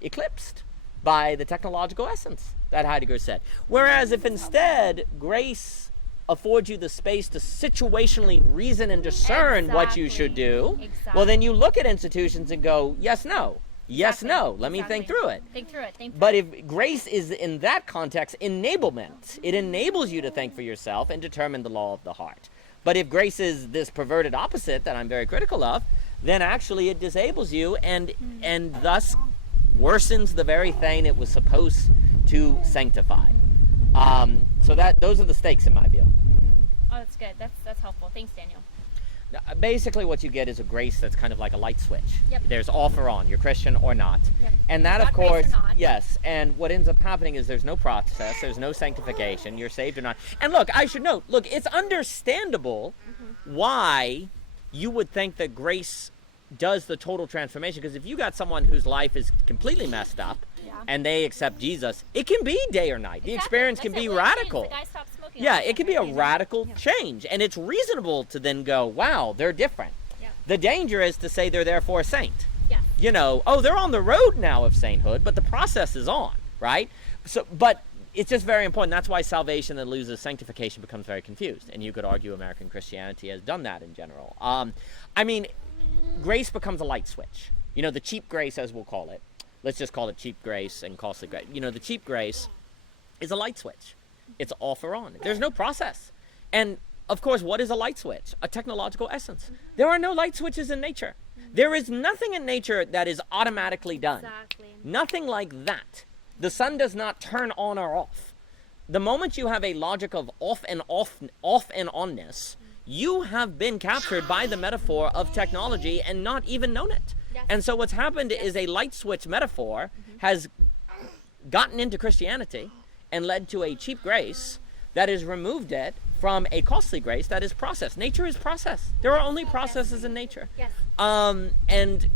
eclipsed by the technological essence that Heidegger said. Whereas if instead grace affords you the space to situationally reason and discern what you should do, well, then you look at institutions and go, yes, no. Yes, no. Let me think through it. Think through it. But if grace is in that context enablement, it enables you to think for yourself and determine the law of the heart. But if grace is this perverted opposite that I'm very critical of, then actually it disables you and thus worsens the very thing it was supposed to sanctify. So those are the stakes in my view. Oh, that's good. That's helpful. Thanks, Daniel. Now, basically what you get is a grace that's kind of like a light switch. Yep. There's off or on, you're Christian or not. Yep. And that, Not of grace or course, not. yes, and what ends up happening is there's no process, there's no sanctification, you're saved or not. And look, I should note, it's understandable why you would think that grace does the total transformation, because if you got someone whose life is completely messed up, and they accept Jesus, it can be day or night. The experience can be radical. The guy stopped smoking. Yeah, it can be a radical change, and it's reasonable to then go, wow, they're different. Yeah. The danger is to say they're therefore a saint. Yeah. They're on the road now of sainthood, but the process is on, right? So, but it's just very important. That's why salvation that loses sanctification becomes very confused, and you could argue American Christianity has done that in general. Grace becomes a light switch. The cheap grace, as we'll call it. Let's just call it cheap grace and costly grace. The cheap grace is a light switch. It's off or on. There's no process. And, of course, what is a light switch? A technological essence. There are no light switches in nature. There is nothing in nature that is automatically done. Exactly. Nothing like that. The sun does not turn on or off. The moment you have a logic of off and onness, you have been captured by the metaphor of technology and not even known it. Yes. And so what's happened is a light switch metaphor has gotten into Christianity and led to a cheap grace that has removed it from a costly grace that is process. Nature is process. There are only processes in nature. Yes. And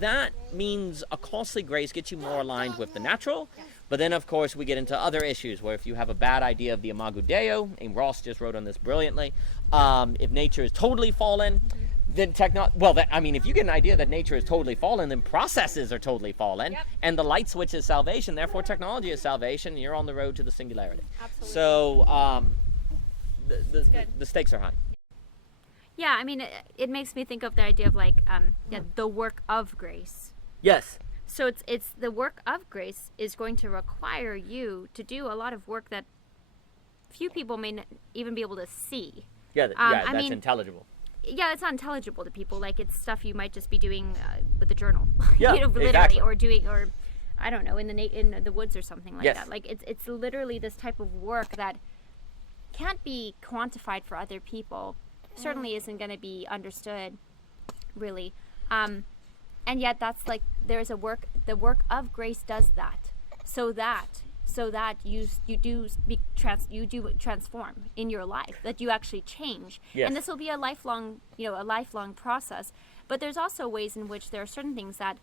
that means a costly grace gets you more aligned with the natural. But then, of course, we get into other issues where if you have a bad idea of the Imago Dei, and Ross just wrote on this brilliantly, if nature is totally fallen, then if you get an idea that nature is totally fallen, then processes are totally fallen, and the light switch is salvation, therefore technology is salvation, and you're on the road to the singularity. Absolutely. So the stakes are high. Yeah, I mean, it makes me think of the idea of like the work of grace. Yes. So it's the work of grace is going to require you to do a lot of work that few people may even be able to see. Yeah, I that's mean, intelligible. Yeah, it's not intelligible to people. Like, it's stuff you might just be doing with a journal. Yeah, literally, exactly. or I don't know, in the woods or something like Yes. that. Like, it's literally this type of work that can't be quantified for other people. Certainly isn't going to be understood, really. And yet, that's like there's a work. The work of grace does that, so that you do transform in your life, that you actually change. Yes. And this will be a lifelong process. But there's also ways in which there are certain things that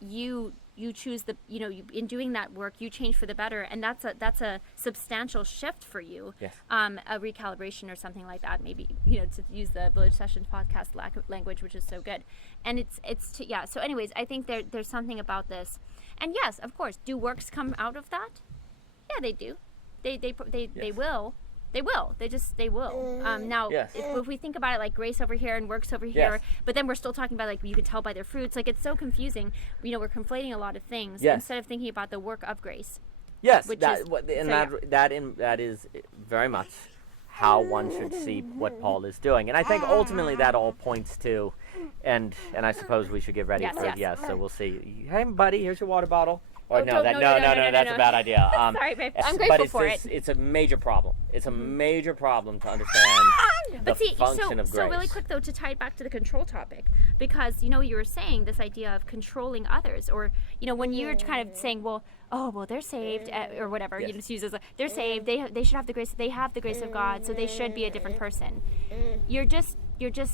you choose in doing that work, you change for the better, and that's a substantial shift for you. Yes. A recalibration or something like that, maybe, to use the Village Sessions podcast language, which is so good. And so anyways, I think there's something about this. And yes, of course, do works come out of that? Yeah, they do. They will. They will. They will. Now, Yes. if we think about it like grace over here and works over here, Yes. but then we're still talking about like you can tell by their fruits. Like, it's so confusing. We're conflating a lot of things Yes. instead of thinking about the work of grace. Yes, Which that is- is very much how one should see what Paul is doing, and I think ultimately that all points to, and I suppose we should get ready Yes, for yes. yes. So we'll see. Hey, buddy, here's your water bottle. Or Oh, no, no, that's no. a bad idea. Sorry, babe. I'm but grateful it's for just- it. It's a major problem. It's a major problem to understand the function of grace. So really quick though, to tie it back to the control topic, because you were saying this idea of controlling others, or when you're kind of saying, well, they're saved, or whatever, Yes. just use as they you're have the grace of God, so they should be a different person. You're just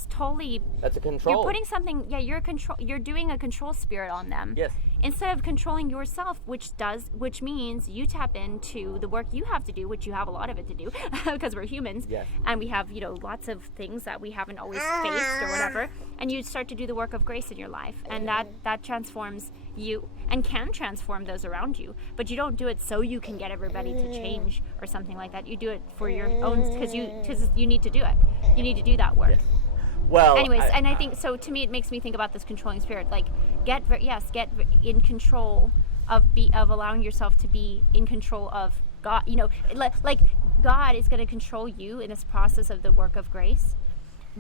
totally, That's a control. you're putting something, you're doing a control spirit on them. Yes. Instead of controlling yourself, which means you tap into the work you have to do, which you have a lot of it to do because we're humans. Yes. And we have, lots of things that we haven't always faced or whatever, and you start to do the work of grace in your life, and that transforms you and can transform those around you. But you don't do it so you can get everybody to change or something like that. You do it for your own, because you need to do it. You need to do that work. Yes. Well, Anyways, and I think so. To me, it makes me think about this controlling spirit. Like, get in control of allowing yourself to be in control of God. Like God is going to control you in this process of the work of grace.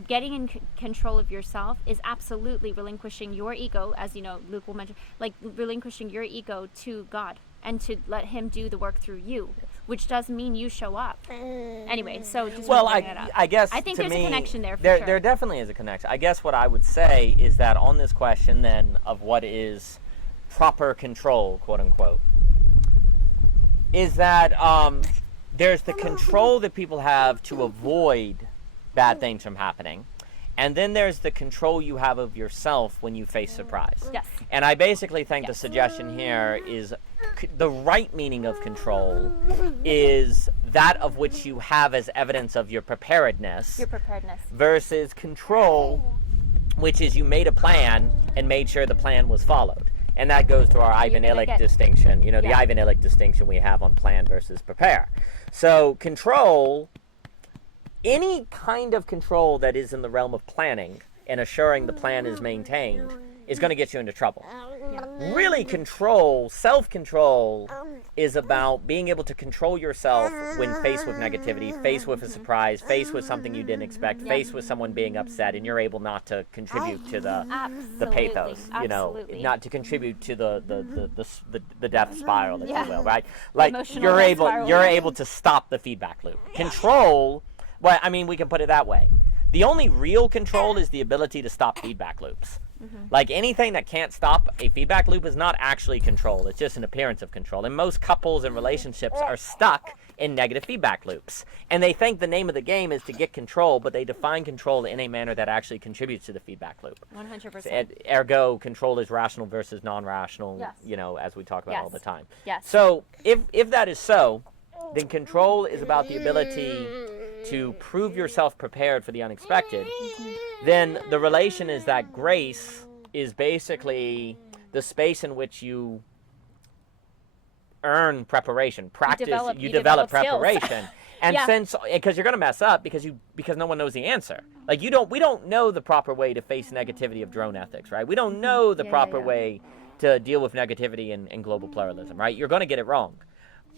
Getting in control of yourself is absolutely relinquishing your ego, as Luke will mention, like relinquishing your ego to God and to let Him do the work through you, which does mean you show up. Anyway, so just bring that up. I guess I think to there's me, a connection there. There definitely is a connection. I guess what I would say is that on this question then of what is proper control, quote unquote, is that there's the control that people have to avoid bad things from happening. And then there's the control you have of yourself when you face surprise. Yes. And I basically think the suggestion here is the right meaning of control is that of which you have as evidence of your preparedness. Versus control, which is you made a plan and made sure the plan was followed. And that goes to our Ivan Illich distinction, the Ivan Illich distinction we have on plan versus prepare. So control, any kind of control that is in the realm of planning and assuring the plan is maintained is going to get you into trouble. Really, self-control is about being able to control yourself when faced with negativity, faced with a surprise, faced with something you didn't expect, faced with someone being upset, and you're able not to contribute to the pathos, not to contribute to the death spiral, if you will, right? Like you're able to stop the feedback loop. Control. Well, I mean, we can put it that way. The only real control is the ability to stop feedback loops. Mm-hmm. Like anything that can't stop a feedback loop is not actually control. It's just an appearance of control. And most couples and relationships are stuck in negative feedback loops. And they think the name of the game is to get control, but they define control in a manner that actually contributes to the feedback loop. 100%. Ergo, control is rational versus non-rational, yes. As we talk about all the time. Yes. So if that is so, then control is about the ability to prove yourself prepared for the unexpected. Then the relation is that grace is basically the space in which you earn preparation, practice, you develop preparation. And Yeah. since, because you're going to mess up because no one knows the answer. Like we don't know the proper way to face negativity of drone ethics, right? We don't know the Yeah, proper yeah. way to deal with negativity in global pluralism, right? You're going to get it wrong.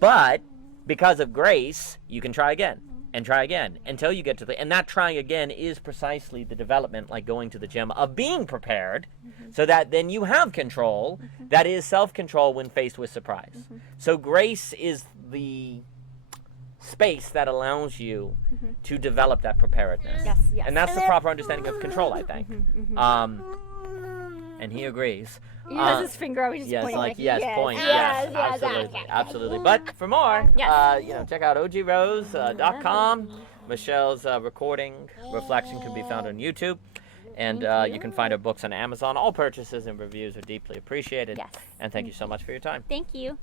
But because of grace, you can try again and try again until you get to and that trying again is precisely the development, like going to the gym, of being prepared so that then you have control. That is self-control when faced with surprise. So grace is the space that allows you to develop that preparedness. Yes, yes. And that's the proper understanding of control, I think. And he agrees. He has his finger out. He's just Yes, pointing like, yes, point. yes, Yes, yes, absolutely. yes. Absolutely. But for more, Yes. check out ogrose.com. Michelle's recording reflection can be found on YouTube. And you can find her books on Amazon. All purchases and reviews are deeply appreciated. Yes. And thank you so much for your time. Thank you.